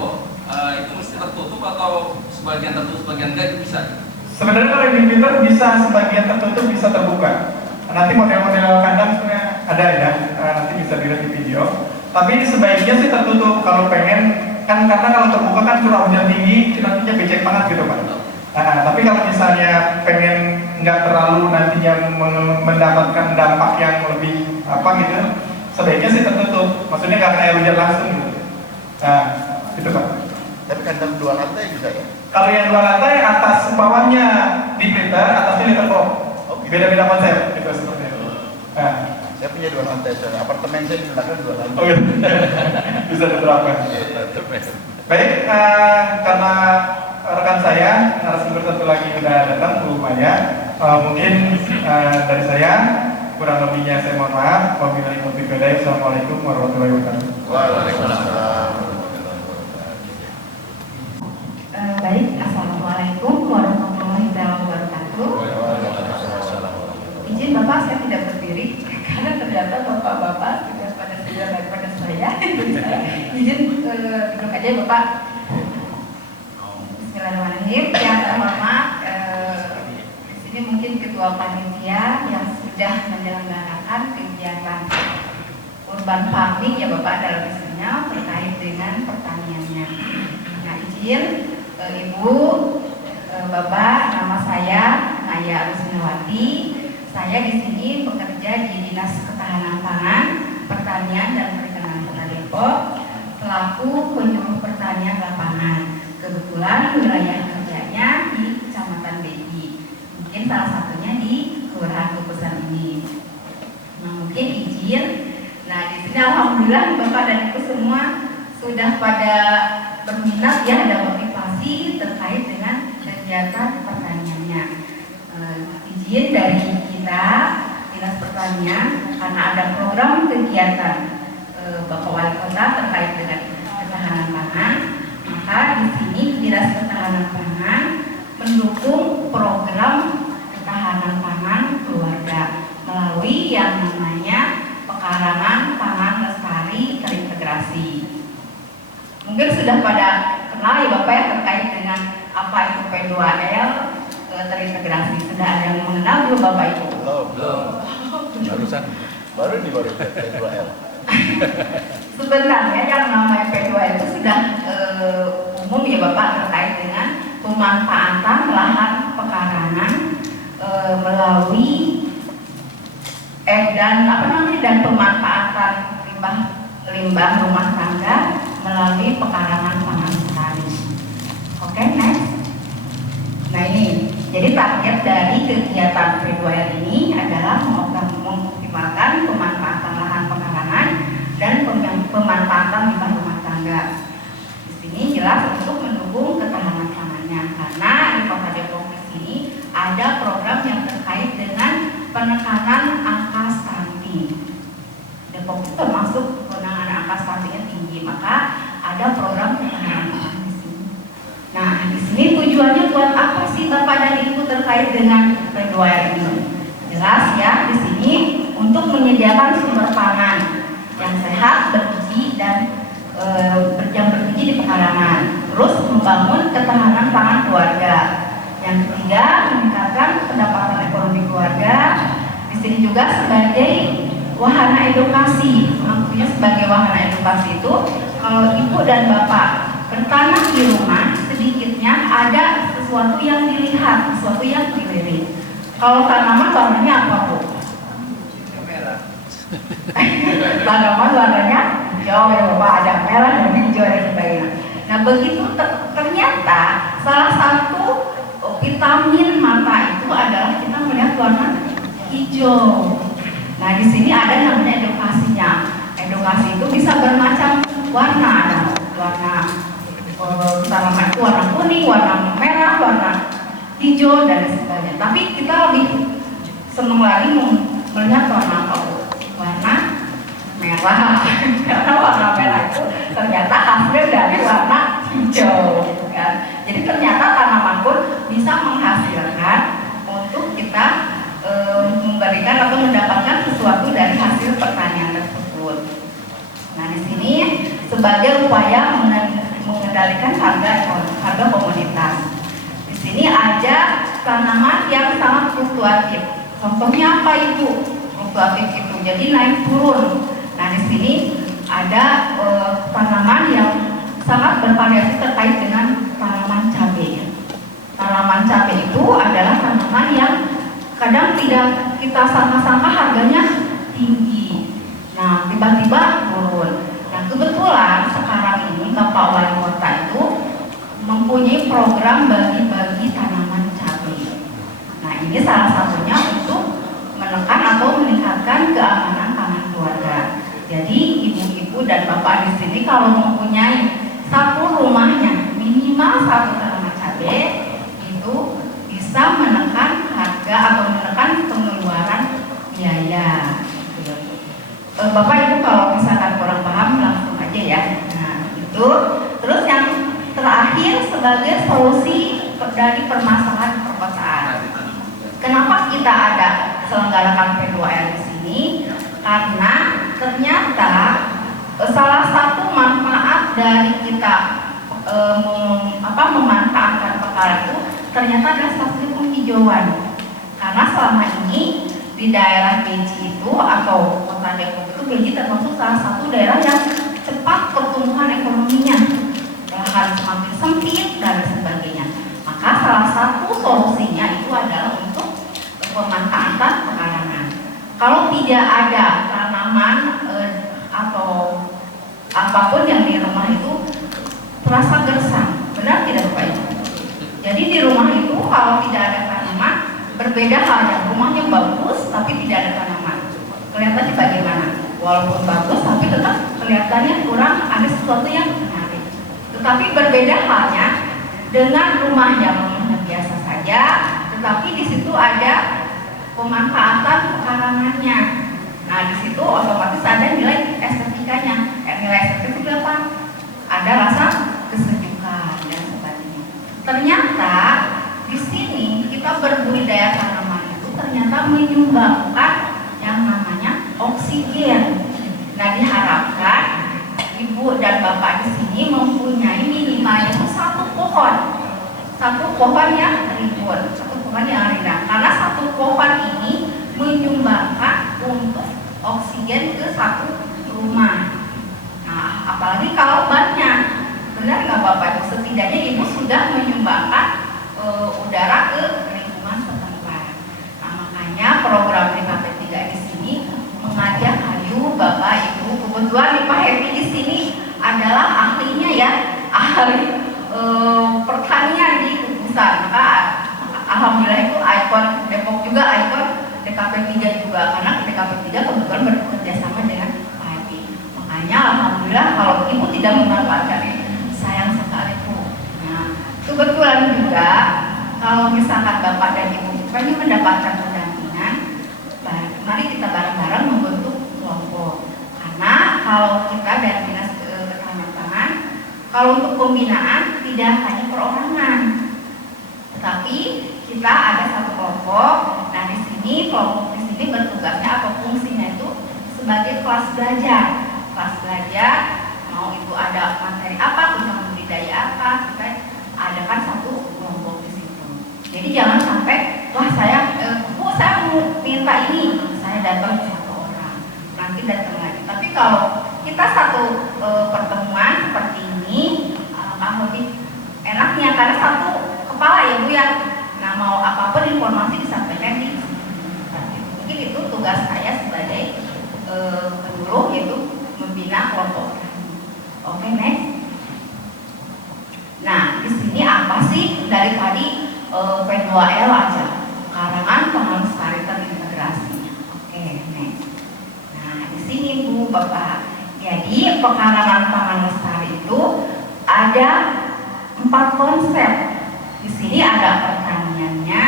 mesti tertutup atau sebagian tertutup sebagian enggak itu bisa? Sebenarnya kalau yang di filter bisa sebagian tertutup bisa terbuka. Nanti model-model kandang sebenarnya ada ya, nanti bisa dilihat di video. Tapi sebaiknya sih tertutup kalau pengen, kan karena kalau terbuka kan curah hujan tinggi, nantinya becek banget gitu Pak. Nah, tapi kalau misalnya pengen nggak terlalu nantinya mendapatkan dampak yang lebih apa gitu, sebaiknya sih tertutup. Maksudnya karena air hujan langsung gitu. Nah, itu Pak. Tapi kandang 2 lantai bisa ya? Kalau yang 2 lantai atas bawahnya di printer, atasnya litter box. Beda-beda konsep gitu seperti itu. Nah, saya punya 2 lantai, soalnya apartemen saya di belakang 2 lantai. Oh iya. Bisa diterapkan. Baik, karena rekan saya narasumber satu lagi sudah datang, Bu Maya. Mungkin dari saya kurang lebihnya saya mohon maaf. Wabillahi taufiq wal hidayah. Assalamualaikum warahmatullahi wabarakatuh. Waalaikumsalam. Baik, assalamualaikum warahmatullahi wabarakatuh. Izin Bapak, saya tidak berdiri karena ternyata Bapak-bapak sudah pada sedia daripada saya. Izin duduk aja Bapak. Bismillahirrahmanirrahim. Yang pertama, di sini mungkin ketua panitia yang sudah menyelenggarakan kegiatan urban farming ya Bapak dalam isinya terkait dengan pertaniannya. Nah, izin Ibu, Bapak, nama saya Maya Rusminawati. Saya di sini bekerja di Dinas Ketahanan Pangan, Pertanian dan Perikanan Kota Depok selaku penyuluh pertanian lapangan. Kebetulan wilayah kerjanya di Kecamatan Beji. Mungkin salah satunya di Kelurahan Kukusan ini. Nah, mungkin izin. Nah, di sini alhamdulillah Bapak dan Ibu semua sudah pada berminat ya, ada motivasi terkait dengan kegiatan pertaniannya. Izin dari kita Dinas Pertanian karena ada program kegiatan Bapak Wali Kota terkait dengan ketahanan pangan, maka di sini Dinas Ketahanan Pangan mendukung program ketahanan pangan keluarga melalui yang namanya Pekarangan Pangan Lestari Terintegrasi. Mungkin sudah pada kenal ya Bapak ya terkait dengan apa itu P2L terintegrasi. Sudah ada yang mengenal belum Bapak Ibu? Belum. Barusan baru P2L. Sebenarnya yang namanya P2L itu sudah umum ya Bapak terkait dengan pemanfaatan lahan pekarangan melalui dan pemanfaatan limbah rumah tangga melalui pekarangan pangan lestari. Oke, next. Nah ini, jadi target dari Jadi kegiatan P2R ini adalah mengoptimalkan pemanfaatan lahan pekarangan dan pemanfaatan limbah rumah tangga. Di sini jelas untuk mendukung ketahanan pangannya, karena di Kota Depok di sini ada program yang terkait dengan penekanan angka stunting. Depok itu termasuk penanganan angka stuntingnya tinggi, maka ada program penekanan pangan di sini. Nah, di sini tujuannya buat apa sih Bapak dan Ibu terkait dengan P2R ini? Jelas ya, di sini untuk menyediakan sumber pangan yang sehat, bergizi dan bergizi di pekarangan. Terus membangun ketahanan pangan keluarga. Yang ketiga, meningkatkan pendapatan ekonomi keluarga. Di sini juga sebagai wahana edukasi. Maksudnya sebagai wahana edukasi itu, kalau ibu dan bapak bertanam di rumah, sedikitnya ada sesuatu yang dilihat, sesuatu yang dilirik. Kalau tanaman warnanya apa, Bu? Tanaman warnanya hijau, ya Bapak, ada merah dan hijau dan sebagainya. Nah, begitu ternyata salah satu vitamin mata itu adalah kita melihat warna hijau. Nah, di sini ada namanya edukasinya. Edukasi itu bisa bermacam warna, ada warna tanaman itu warna kuning, warna merah, warna hijau dan sebagainya. Tapi kita lebih senang lagi melihat warna apa? Warna merah. Karena warna merah itu ternyata hasil dari warna hijau, kan? Jadi ternyata tanaman pun bisa menghasilkan untuk kita memberikan atau mendapatkan sesuatu dari hasil pertanian tersebut. Nah, di sini sebagai upaya mengendalikan harga komoditas. Di sini ada tanaman yang sangat fluktuatif. Contohnya apa, Ibu? Fluktuatif itu jadi naik turun. Nah, di sini ada tanaman yang sangat bervariasi terkait dengan tanaman cabai. Tanaman cabai itu adalah tanaman yang kadang tidak kita sangka-sangka harganya tinggi. Nah, tiba-tiba turun. Nah, kebetulan sekarang ini Bapak Wali Kota itu mempunyai program bagi-bagi tanaman cabai. Nah, ini salah satunya untuk menekan atau meningkatkan keamanan pangan keluarga. Jadi ibu-ibu dan bapak di sini kalau mempunyai satu rumahnya minimal satu tanaman cabai itu bisa menekan harga atau menekan pengeluaran biaya. Bapak Ibu kalau misalkan kurang paham langsung aja ya. Nah, itu terus yang terakhir sebagai solusi dari permasalahan perkotaan. Kenapa kita ada selenggarakan P2R di sini? Karena ternyata salah satu manfaat dari kita memanfaatkan pekarangan itu ternyata ada stasiun penghijauan. Karena selama ini di daerah Beji itu atau Kota Depok itu Beji termasuk salah satu daerah yang cepat pertumbuhan ekonominya, lahan semakin sempit dan sebagainya. Maka salah satu solusinya itu adalah untuk pemanfaatan pekarangan. Kalau tidak ada tanaman atau apapun yang di rumah itu terasa gersang, benar tidak Bapak Ibu? Jadi di rumah itu kalau tidak ada tanaman berbeda halnya, rumahnya bagus tapi tidak ada tanaman. Kelihatannya bagaimana? Walaupun bagus tapi tetap kelihatannya kurang ada sesuatu yang menarik. Tetapi berbeda halnya dengan rumahnya biasa saja, tetapi di situ ada pemanfaatan pekarangannya. Nah, di situ otomatis ada nilai estetikanya. Nilai estetik itu apa? Ada rasa kesejukan dan sebagainya. Ternyata di sini kita berbudidaya tanaman itu ternyata menyumbangkan yang namanya oksigen. Nah, diharapkan ibu dan bapak di sini mempunyai minimal itu satu pohon yang rimbun, satu pohon yang rindang. Karena satu pohon ini menyumbangkan untuk oksigen ke satu rumah. Nah, apalagi kalau banyak, benar nggak Bapak? Setidaknya ibu sudah menyumbangkan udara ke lingkungan setempat. Nah, makanya program 5P3 di sini mengajak ayo Bapak Ibu, kebetulan nih Pak Happy di sini adalah ahlinya ya, ahli pertanian di Kukusan. Maka alhamdulillah itu ikon Depok juga ikon DKP 3 juga, karena DKP 3 kebetulan bekerja sama dengan Pak Edi. Makanya alhamdulillah kalau ibu tidak memanfaatkan ini, sayang sekali Bu. Nah, kebetulan juga kalau misalkan Bapak dan Ibu pengen mendapatkan pendampingan, mari kita bareng-bareng membentuk kelompok. Karena kalau kita dari Dinas Ketahanan Pangan, kalau untuk pembinaan tidak hanya perorangan, tetapi kita ada satu kelompok. Nah di sini kelompok di sini bertugasnya atau fungsinya itu sebagai kelas belajar. Kelas belajar mau itu ada materi apa, tentang budidaya apa, kita adakan satu kelompok di situ. Jadi jangan sampai wah saya Bu saya mau minta ini, saya datang satu orang, nanti datang lagi. Tapi kalau kita satu pertemuan seperti ini lebih enaknya karena satu kepala ya Bu ya. Nah mau apapun informasi disampaikan di sini. Mungkin itu tugas saya sebagai penyuluh, itu membina kelompok. Oke, next. Nah di sini apa sih dari tadi P2L aja, karangan pangan lestari terintegrasi. Oke, next. Nah di sini Bu Bapak, jadi pekarangan pangan lestari itu ada 4 konsep. Di sini ada pertaniannya.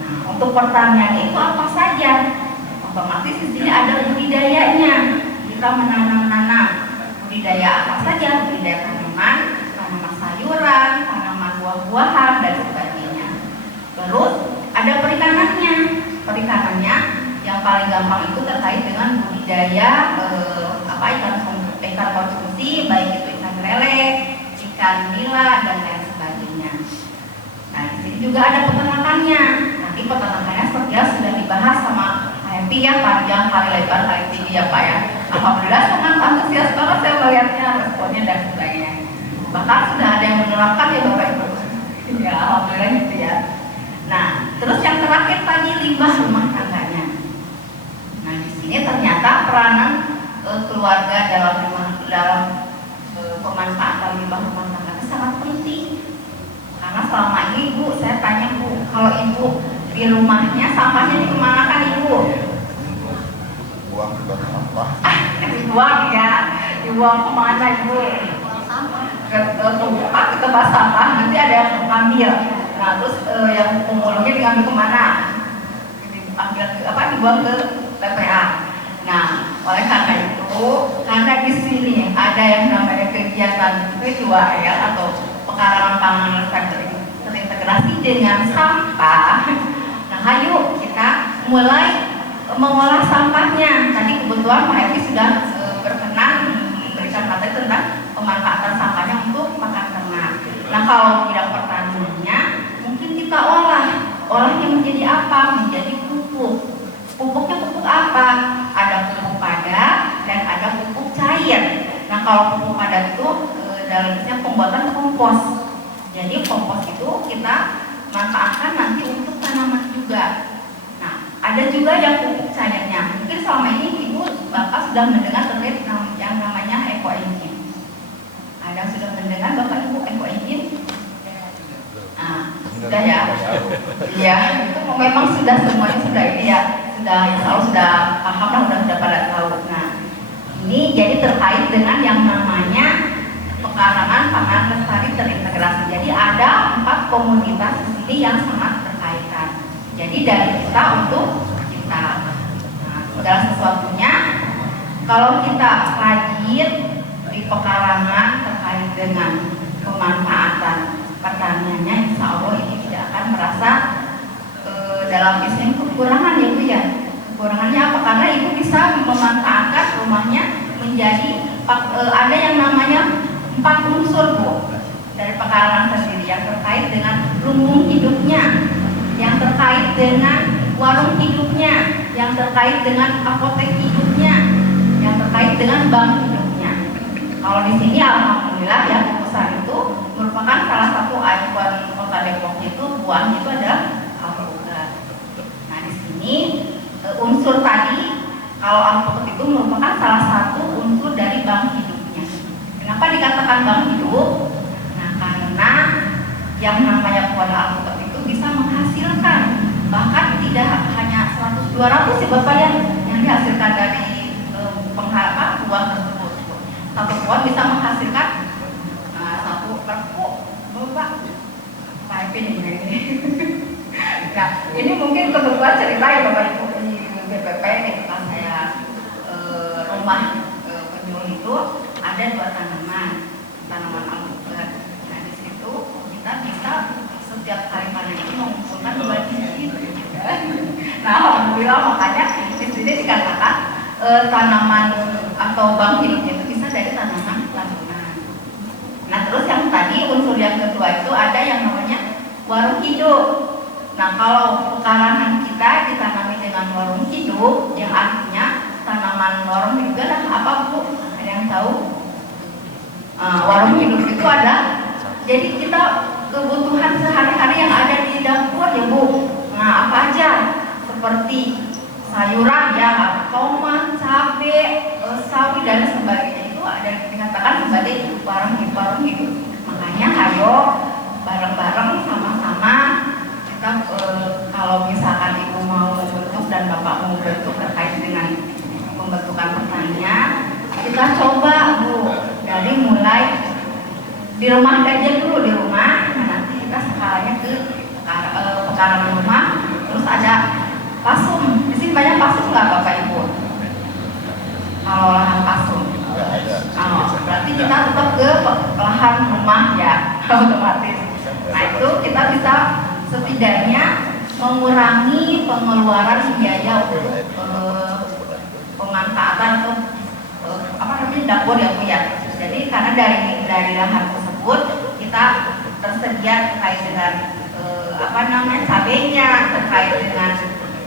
Nah, untuk pertanian itu apa saja? Otomatis di sini ada budidayanya. Kita menanam-nanam. Budidaya apa saja? Budidaya tanaman sayuran, tanaman buah-buahan dan sebagainya. Terus ada perikanannya. Perikanannya yang paling gampang itu terkait dengan budidaya ikan konsumsi, baik itu ikan lele, ikan nila dan lain sebagainya. Nah di sini juga ada peternakannya. Nanti peternakannya sepertinya sudah dibahas sama Happy ya, panjang kali lebar kali tinggi ya Pak ya. Alhamdulillah sangat antusias banget saya melihatnya, responnya dan sebagainya. Bahkan sudah ada yang menerapkan ya Bapak Ibu. Ya alhamdulillah gitu ya. Nah terus yang terakhir tadi limbah rumah tangganya. Nah di sini ternyata peranan keluarga dalam pemanfaatan limbah rumah tangga itu sangat penting. Karena selama ini Bu, saya tanya Bu, kalau Ibu di rumahnya sampahnya dikemanakan Ibu? Buang ke tempat sampah. Dibuang ya, dibuang kemana Ibu? Ke tempat sampah, nanti ada yang mengambil. Nah terus yang pemulungnya diambil kemana? Dibuang ke TPA. Nah oleh karena itu, karena di sini ada yang namanya kegiatan P2L atau pekarangan pangan lestari terintegrasi dengan sampah. Nah, ayo kita mulai mengolah sampahnya. Tadi kebetulan Pak Evi sudah berkenan memberikan materi tentang pemanfaatan sampahnya untuk pakan ternak. Nah, kalau bidang pertaniannya, mungkin kita olahnya menjadi apa? Menjadi pupuk. Pupuknya pupuk apa? Ada pupuk padat dan ada pupuk cair. Nah kalau pupuk padat itu dalamnya pembuatan kompos. Jadi kompos itu kita manfaatkan nanti untuk tanaman juga. Nah ada juga yang pupuk cairnya. Mungkin selama ini Ibu Bapak sudah mendengar terkait yang namanya eco engine. Ada sudah mendengar Bapak Ibu eco engine? Nah sudah ya. Iya itu memang sudah semuanya sudah ini ya. Sudah paham lah, sudah pada tahu. Nah, ini jadi terkait dengan yang namanya pekarangan pangan lestari terintegrasi. Jadi ada 4 komunitas di sini yang sangat berkaitan. Jadi dari kita untuk kita. Nah, segala sesuatunya kalau kita rajin di pekarangan terkait dengan pemanfaatan pertaniannya, insya Allah ini tidak akan merasa dalam bisnis kekurangan ya Bu ya. Kekurangannya apa? Karena Ibu bisa memanfaatkan rumahnya menjadi ada yang namanya 4 unsur Bu dari pekarangan sendiri, yang terkait dengan lumbung hidupnya, yang terkait dengan warung hidupnya, yang terkait dengan apotek hidupnya, yang terkait dengan bank hidupnya. Kalau di sini alhamdulillah ya besar itu merupakan salah satu ikon Kota Depok, itu buahnya itu adalah ini unsur tadi, kalau alpukat itu merupakan salah satu unsur dari bank hidupnya. Kenapa dikatakan bank hidup? Nah karena yang namanya pohon alpukat itu bisa menghasilkan bahan 200 sih Bapak yang dihasilkan dari buah tersebut. Satu pohon bisa menghasilkan satu perpu Bapak. Pipin ini. Nah, ini mungkin kebetulan cerita ya Bapak Ibu di BPP di tempat saya rumah penyuluh itu ada 2 tanaman alpukat. Nah di situ kita bisa setiap kali panen itu mengumpulkan 2 biji. Nah alhamdulillah makanya di sini dikatakan tanaman atau bank hidupnya itu bisa dari tanaman lamunan. Nah terus yang tadi unsur yang kedua itu ada yang namanya warung hidup. Nah kalau pekarangan kita ditanami dengan warung hidup, yang artinya tanaman warung hidup adalah apa Bu? Ada yang tahu? Warung hidup itu ada. Jadi kita kebutuhan sehari-hari yang ada di dapur ya Bu. Nah apa aja? Seperti sayuran ya, tomat, cabai, sawi dan sebagainya itu ada dikatakan sebagai warung hidup. Makanya ayo bareng-bareng sama-sama kita kalau misalkan ibu mau membentuk dan bapak mau membentuk terkait dengan pembentukan pertanian, kita coba Bu dari mulai di rumah aja dulu di rumah. Nah, nanti kita skalanya ke pekarangan rumah, terus ada pasum. Di sini banyak pasum nggak Bapak Ibu? Kalau lahan pasum, berarti kita tetap ke lahan rumah ya otomatis. Nah itu kita bisa setidaknya mengurangi pengeluaran biaya untuk pemanfaatan atau dapur ya Bu ya. Jadi karena dari lahan tersebut kita tersedia terkait dengan cabenya, terkait dengan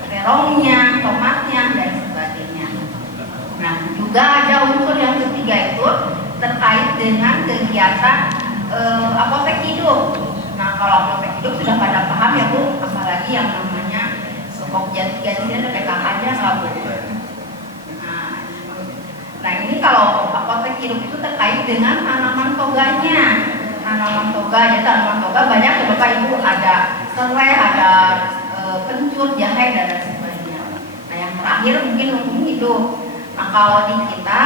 terongnya, tomatnya dan sebagainya. Nah juga ada unsur yang ketiga itu terkait dengan kegiatan apotek hidup. Nah kalau apotek hidup sudah pada paham ya Bu, apalagi yang namanya Pokja 3 di sini ada PKK-nya nggak Bu? Nah ini kalau apotek hidup itu terkait dengan tanaman toganya. Tanaman toga, ya tanaman toga banyak ya Bapak Ibu, ada serai, ada kencur, jahe dan lain sebagainya. Nah yang terakhir mungkin lumbung hidup. Nah kalau di kita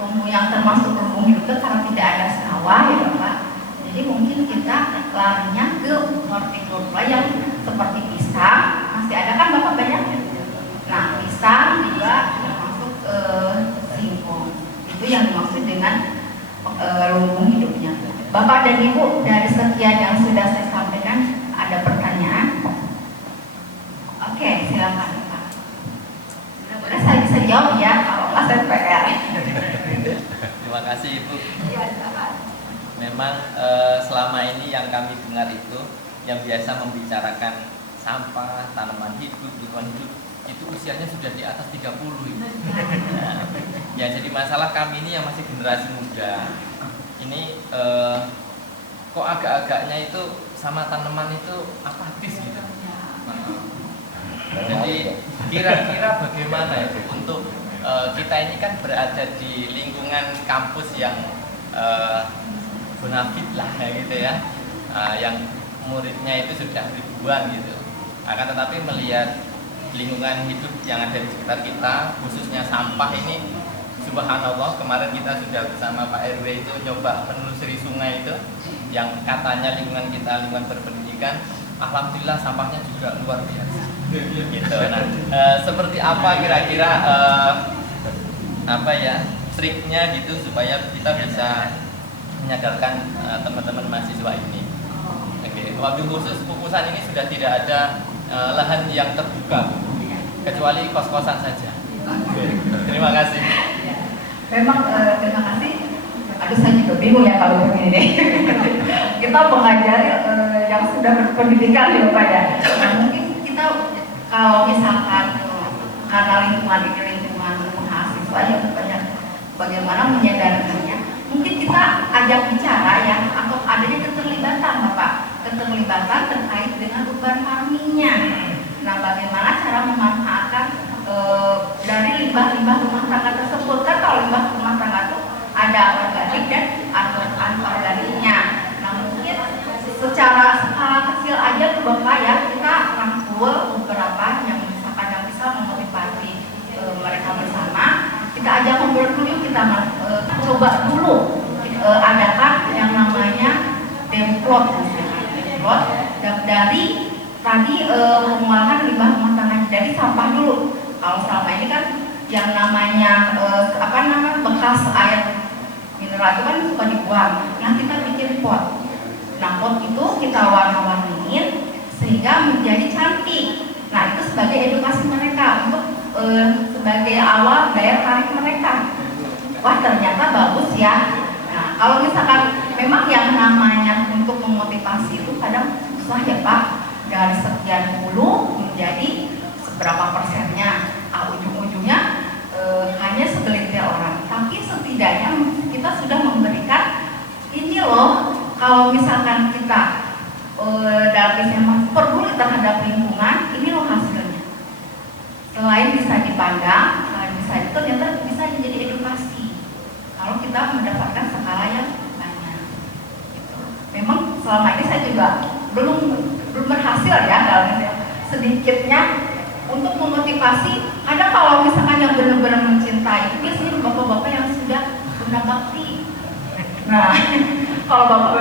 lumbung yang termasuk lumbung hidup itu karena tidak ada sawah ya Bapak. Jadi mungkin kita larinya ke hortikultura yang seperti pisang, masih ada kan Bapak banyak. Nah pisang juga termasuk singkong. Itu yang dimaksud dengan lumbung hidupnya. Bapak dan Ibu, dari sekian yang sudah saya sampaikan, ada pertanyaan? Oke, silakan Pak. Mudah-mudahan saya bisa jawab ya, kalau nggak saya PR. Terima kasih Ibu. Iya, silakan. Memang selama ini yang kami dengar itu yang biasa membicarakan sampah, tanaman hidup, lingkungan hidup itu usianya sudah di atas 30 itu. Nah, ya jadi masalah kami ini yang masih generasi muda ini kok agak-agaknya itu sama tanaman itu apatis gitu. Jadi kira-kira bagaimana itu untuk kita ini kan berada di lingkungan kampus yang bonafit lah gitu ya, yang muridnya itu sudah ribuan gitu. Akan tetapi melihat lingkungan hidup yang ada di sekitar kita, khususnya sampah ini, subhanallah kemarin kita sudah bersama Pak RW itu coba menelusuri sungai itu, yang katanya lingkungan kita lingkungan berpendidikan, alhamdulillah sampahnya juga luar biasa. Gitu. Nah, seperti apa kira-kira triknya gitu supaya kita bisa menyadarkan teman-teman mahasiswa ini. Oke, wabil khusus Kukusan ini sudah tidak ada lahan yang terbuka kecuali kos-kosan saja. Terima kasih. Memang terima kasih. Aduh saya juga bingung ya kalau begini. Kita mengajari yang sudah berpendidikan ya Bapak ya. Nah, mungkin kita kalau misalkan karena lingkungan mahasiswa ya banyak bagaimana menyadarkannya. Mungkin kita ajak bicara ya, atau adanya keterlibatan Bapak, keterlibatan terkait dengan urban farmingnya. Nah bagaimana cara memanfaatkan dari limbah-limbah rumah tangga tersebut. Kan kalau limbah rumah tangga itu ada organik dan anorganiknya. Nah mungkin secara skala kecil aja tuh Bapak ya, kita rangkul beberapa yang misalkan yang bisa pengolahan limbah rumah tangga. Jadi sampah dulu. Kalau selama ini kan yang namanya bekas air mineral itu kan suka dibuang. Nah kita bikin pot. Nah pot itu kita warna-warniin sehingga menjadi cantik. Nah itu sebagai edukasi mereka untuk sebagai awal daya tarik mereka. Wah ternyata bagus ya. Nah kalau misalkan memang yang namanya untuk memotivasi itu kadang susah ya Pak. Dari sekian puluh menjadi seberapa persennya. Ujung-ujungnya hanya segelintir orang. Tapi setidaknya kita sudah memberikan ini loh. Kalau misalkan kita dalam Islam peduli terhadap lingkungan, ini loh hasilnya. Selain bisa dipandang, selain bisa itu ternyata bisa menjadi edukasi. Kalau kita mendapatkan skala yang banyak. Memang selama ini saya juga belum berhasil ya dalam sedikitnya untuk memotivasi. Ada kalau misalkan yang benar-benar mencintai itu biasanya bapak-bapak yang sudah punya bakti. Nah, kalau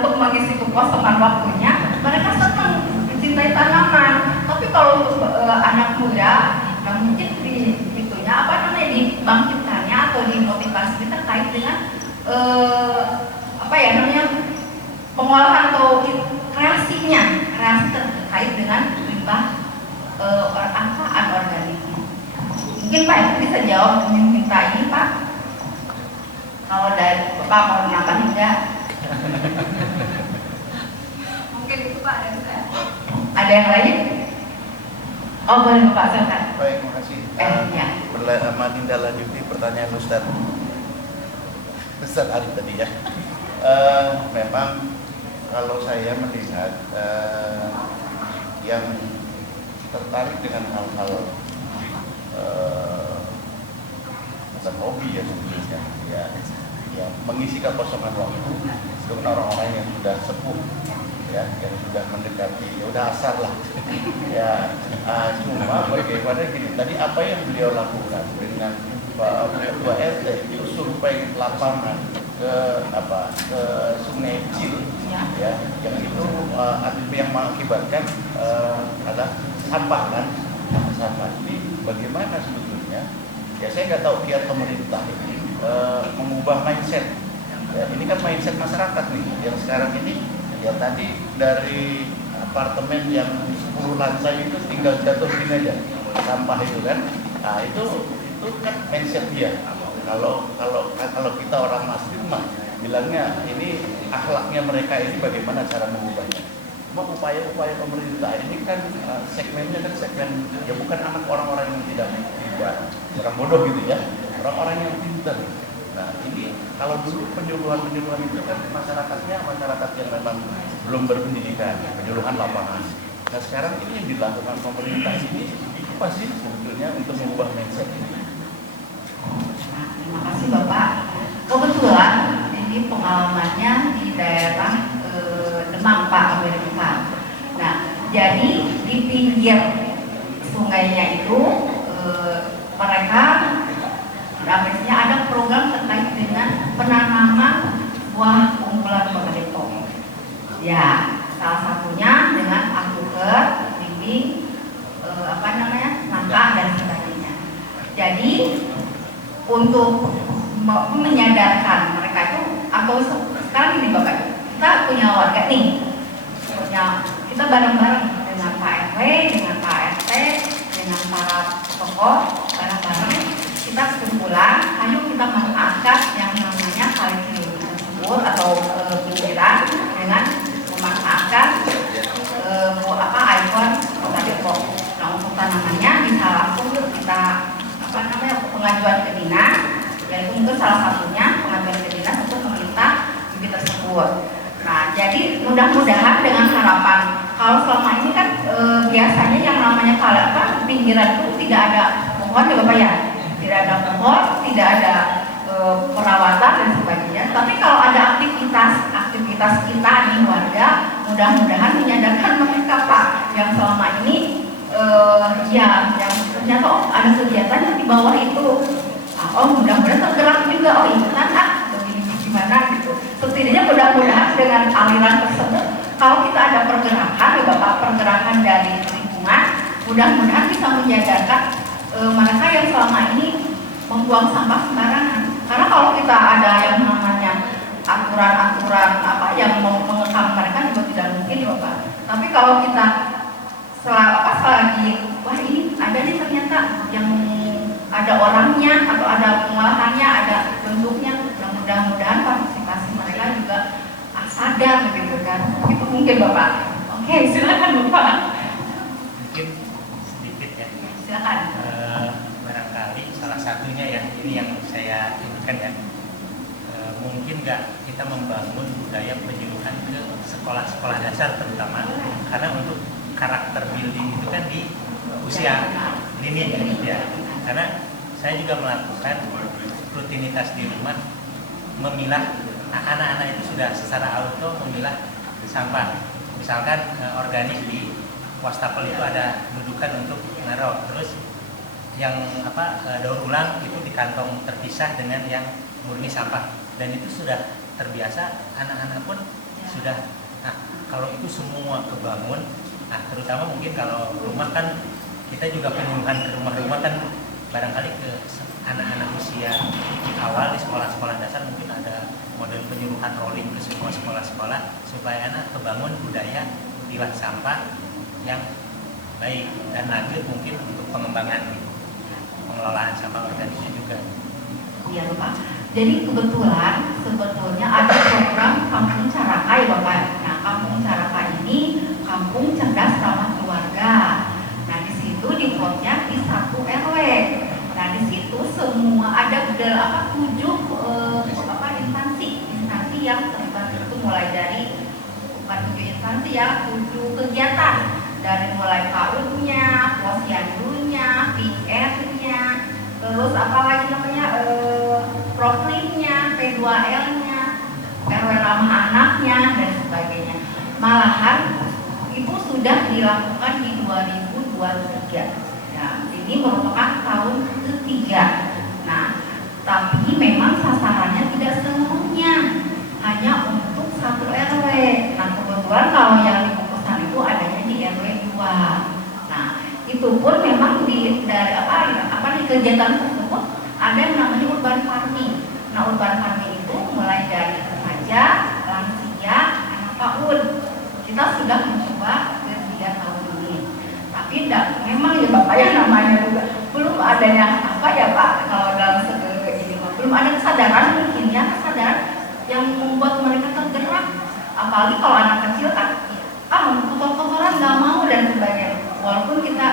untuk mengisi kekosongan waktunya, mereka senang mencintai tanaman. Tapi kalau untuk anak muda, nah mungkin dibangkitkannya atau dimotivasi terkait dengan pengolahan atau kreasi terkait dengan limbah anorganik. Mungkin Pak bisa jawab minta ini Pak. Kalau dari Bapak mau menambah enggak? Mungkin itu Pak dari saya. Ada yang lain? Oh boleh Bapak silakan. Baik, makasih. Ya. Menindaklanjuti pertanyaan Ustaz Arif tadi ya. Memang kalau saya melihat yang tertarik dengan hal-hal bukan hobi ya sebetulnya ya mengisi kekosongan waktu itu orang-orang yang sudah sepuh ya, yang sudah mendekati ya udah asar lah ya. Cuma bagaimana gini, tadi apa yang beliau lakukan dengan Pak Ketua RT itu survei lapangan ke Sungai Cil ya, yang itu yang mengakibatkan ada sampah kan, sampah ini bagaimana sebetulnya ya, saya nggak tahu biar pemerintah ini mengubah mindset ya. Ini kan mindset masyarakat nih yang sekarang ini ya, tadi dari apartemen yang 10 lantai itu tinggal jatuh gini aja sampah itu kan. Nah itu kan mindset dia. Kalau kita orang Muslim mah bilangnya ini akhlaknya mereka ini bagaimana cara mengubahnya. Cuma upaya-upaya pemerintah ini kan segmennya kan segmen ya, bukan anak orang-orang yang tidak orang bodoh gitu ya, orang-orang yang pintar. Nah ini kalau dulu penyuluhan itu kan masyarakat yang memang belum berpendidikan, penyuluhan lapangan. Nah sekarang ini yang dilakukan pemerintah ini apa sih sebetulnya untuk mengubah mindset ini? Terima kasih Bapak. Kebetulan ini pengalamannya di daerah Demang Pak, Amerika. Nah jadi di pinggir sungainya itu mereka biasanya ada program terkait dengan penanaman buah unggulan Bangdekong. Ya, salah satunya dengan akuker, bimbing, nangka dan sebagainya. Jadi untuk menyadarkan mereka itu, atau sekarang ini Bapak, kita punya warga nih, kita bareng-bareng dengan Pak RW, dengan Pak RT, dengan para tokoh, bareng-bareng kita kumpulan, ayo kita memanfaatkan yang namanya kali ciliwung tersebut atau pinggiran dengan memanfaatkan ikon Kota Depok. Nah untuk tanamannya bisa langsung kita pengajuan ke dinas, yaitu untuk salah satunya pengajuan ke dinas untuk meminta bibit tersebut. Nah jadi mudah-mudahan dengan harapan, kalau selama ini kan biasanya yang namanya pinggiran itu tidak ada pohon ya Bapak ya. Tidak ada pohon, tidak ada perawatan dan sebagainya. Tapi kalau ada aktivitas kita di warga, mudah-mudahan menyadarkan mereka Pak yang selama ini yang ternyata ada kegiatan di bawah itu. Mudah-mudahan tergerak juga. Itu kan begini gimana gitu. Setidaknya mudah-mudahan dengan aliran tersebut, kalau kita ada pergerakan ya Bapak, pergerakan dari lingkungan mudah-mudahan bisa menjaga mereka yang selama ini membuang sampah sembarangan. Karena kalau kita ada yang namanya aturan-aturan yang mengekang mereka juga tidak mungkin ya Bapak. Tapi kalau kita selagi wah ini ada nih ternyata yang ada orangnya atau ada pengolahannya, ada bentuknya, mudah-mudahan partisipasi mereka juga sadar gitu kan. Itu mungkin Bapak. Oke, silakan Bapak. Mungkin sedikit ya. Silakan. Barangkali salah satunya ya, ini yang saya inginkan ya. Mungkin nggak kita membangun budaya penyuluhan ke sekolah-sekolah dasar terutama, karena untuk karakter building itu kan di usia dini ya. Karena saya juga melakukan rutinitas di rumah, memilah anak-anak itu sudah secara auto memilah sampah. Misalkan organik di wastafel itu ada dudukan untuk naruh, terus yang daur ulang itu di kantong terpisah dengan yang murni sampah, dan itu sudah terbiasa, anak-anak pun sudah. Nah, kalau itu semua kebangun, nah terutama mungkin kalau rumah kan kita juga penyuluhan ke rumah-rumah kan, barangkali ke anak-anak usia awal di sekolah-sekolah dasar mungkin ada model penyuluhan rolling ke semua sekolah-sekolah supaya anak kebangun budaya pilah sampah yang baik, dan lanjut mungkin untuk pengembangan pengelolaan sampah organiknya juga. Iya Bapak. Jadi kebetulan sebetulnya ada program Kampung Caraka ya Bapak. Nah, Kampung Caraka ini kampung cerdas ramah keluarga. Nah, di situ di plotnya di 1 RW. Nah, di situ semua ada 7 instansi yang terlibat, itu mulai dari bukan 7 instansi ya, 7 kegiatan, dari mulai PAUD-nya, posyandunya, PR-nya, terus apalagi namanya Proklimnya, P2L-nya, RW ramah anaknya dan sebagainya. Malahan itu sudah dilakukan di 2023. Nah, ini merupakan tahun ketiga. Nah, tapi memang sasarannya tidak seluruhnya, hanya untuk 1 RW. Nah, kebetulan kalau yang di Kukusan itu adanya di RW 2. Nah, itu pun memang di kegiatan tersebut ada yang namanya urban farming. Nah, urban farming itu mulai dari remaja, lansia, anak PAUD. Kita sudah mencoba ke 3 tahun ini. Tapi memang ya Bapak yang namanya juga belum adanya Pak, kalau dalam ini belum ada kesadaran mungkin ya, kesadaran yang membuat mereka tergerak. Apalagi kalau anak kecil kan, kotor-kotoran nggak mau dan sebagainya. Walaupun kita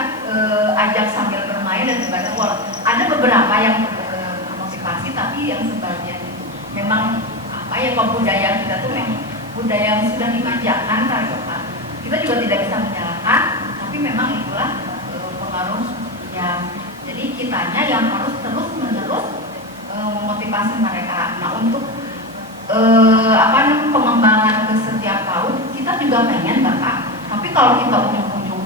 ajak sambil bermain dan sebagainya, ada beberapa yang motivasi, tapi yang sebagian itu memang budaya kita tuh memang budaya yang sudah dimanjakan kali Pak. Kita juga tidak bisa menyalahkan, tapi memang itulah pengaruh ya. Jadi kitanya yang harus terus-menerus memotivasi mereka. Nah, untuk pengembangan ke setiap tahun kita juga pengen Bapak. Tapi kalau kita ujung-ujung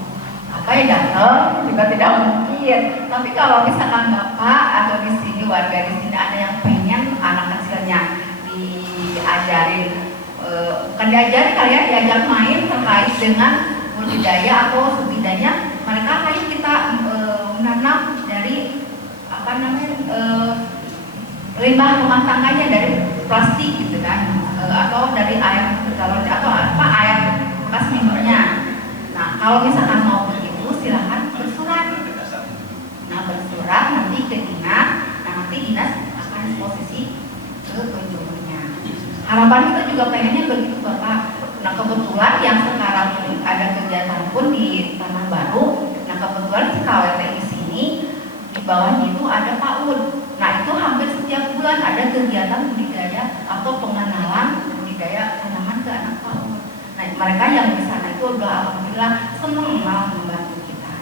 datang juga tidak mungkin. Tapi kalau misalkan Bapak atau di sini warga di sini ada yang pengen anak kecilnya diajarin, bukan diajarin kali ya, diajak main terkait dengan budidaya atau setidaknya mereka ayo kita menanam dari limbah rumah tangganya dari plastik gitu kan, atau dari air galon atau air bekas minumnya. Nah, kalau misalkan mau begitu silahkan bersurat. Nah, bersurat nanti ke dinas. Nah, nanti dinas akan disposisi ke penjumurnya. Harapan kita juga pengennya begitu Bapak. Nah, kebetulan yang sekarang ada kegiatan pun di Tanah Baru. Nah, kebetulan di KWT di sini di bawahnya itu ada PAUD. Nah, itu hampir setiap bulan ada kegiatan budidaya atau pengenalan budidaya tanaman ke anak PAUD. Nah, mereka yang di sana itu udah alhamdulillah senang malah membantu kita.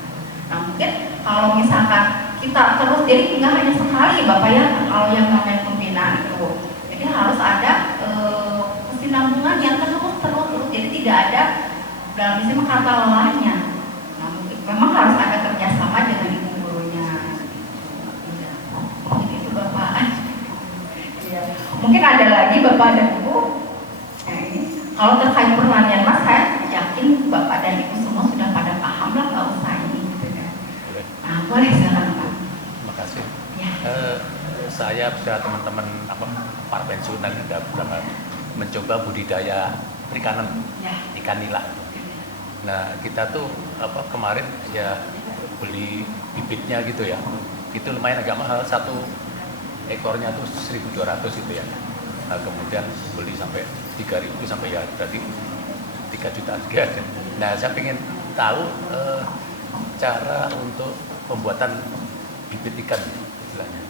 Nah, mungkin kalau misalkan kita terus, jadi nggak hanya sekali Bapak ya, kalau yang namanya pembinaan itu, jadi harus ada kesinambungan yang terus, jadi tidak ada dalam istilah kata lelahnya. Nah, memang harus ada kerjasama dengan ibu gurunya. Itu Bapak. Ya. Mungkin ada lagi Bapak dan Ibu. Nah, ini kalau terkait pertanyaan Mas, saya yakin Bapak dan Ibu semua sudah pada paham lah, nggak usah ini gitu kan. boleh silakan Pak. Terima kasih. Ya. Saya bisa teman-teman para pensiunan sudah mencoba budidaya perikanan, ikan nila. Nah kita tuh kemarin ya beli bibitnya gitu ya, itu lumayan agak mahal, satu ekornya tuh 1.200 gitu ya. Nah, kemudian beli sampai 3.000 sampai ya berarti 3 juta. Nah saya ingin tahu cara untuk pembuatan bibit ikan istilahnya.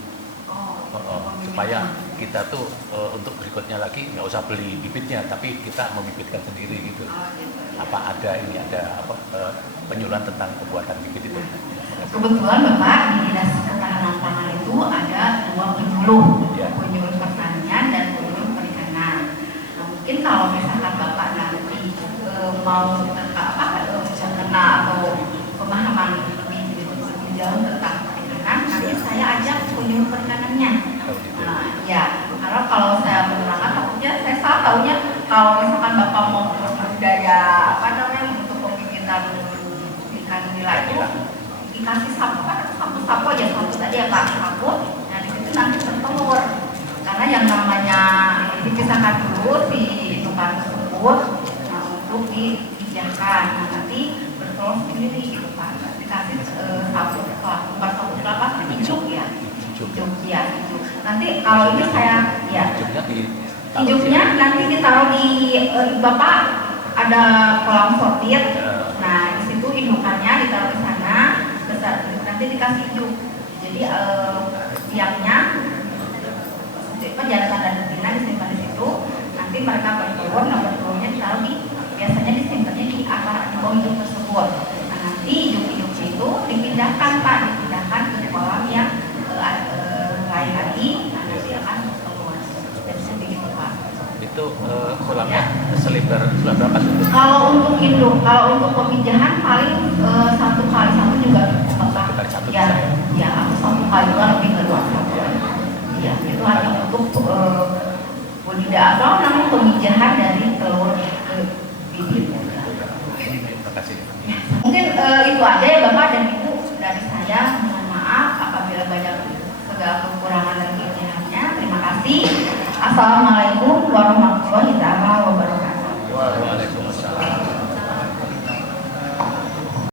Supaya kita tuh untuk berikutnya lagi nggak usah beli bibitnya, tapi kita membibitkan sendiri gitu. Apa ada penyuluhan tentang pembuatan bibit itu? Kebetulan Bapak di Dinas Ketahanan Pangan itu ada 2 penyuluh, penyuluh pertanian dan penyuluh perikanan. Nah, mungkin kalau misalkan Bapak nanti mau kena atau pemahaman lebih jauh tentang perikanan, nanti saya ajak penyuluh perikanannya. Nah, ya, karena kalau saya menerangkan takutnya saya salah tahunya kalau misalkan Bapak mau budidaya untuk pembibitan ikan nila itu dikasih sapu kan sapu aja sapu tadi ya Pak, sapu. Nah di situ nanti bertelur karena yang namanya dipisahkan dulu si ikan tersebut untuk dipijahkan. Nah nanti bertelur sendiri gitu Pak. Dikasih sapu bukan sapu kelapa, ijuk ya. Ijuk. Nanti kalau ini saya ya hijuknya nanti ditaruh di Bapak ada kolam sortir. Nah di situ indukannya ditaruh di sana, besar nanti dikasih hijuk. Jadi biangnya jantan dan betina disimpan di situ. Nanti mereka bertelur, bertelurnya ditaruh biasanya disimpannya di bawah hijuk tersebut. Nah nanti hijuk itu dipindahkan Pak, ke kolam yang lain lagi. Nanti akan keluar. Dan begitu Pak. Itu kolamnya selebar berapa? Kalau untuk induk, kalau untuk pemijahan paling 1 kali 1 juga Bapak. Ya, atau 1 kali 2 lebih dari 1. Ya, itu hanya untuk budidaya atau namanya pemijahan dari telur ke bibit. Terima kasih. Mungkin itu aja ya Bapak dan Ibu dari saya. Mohon maaf apabila banyak segala kekurangan dan kelebihannya. Terima kasih. Assalamualaikum warahmatullahi wabarakatuh.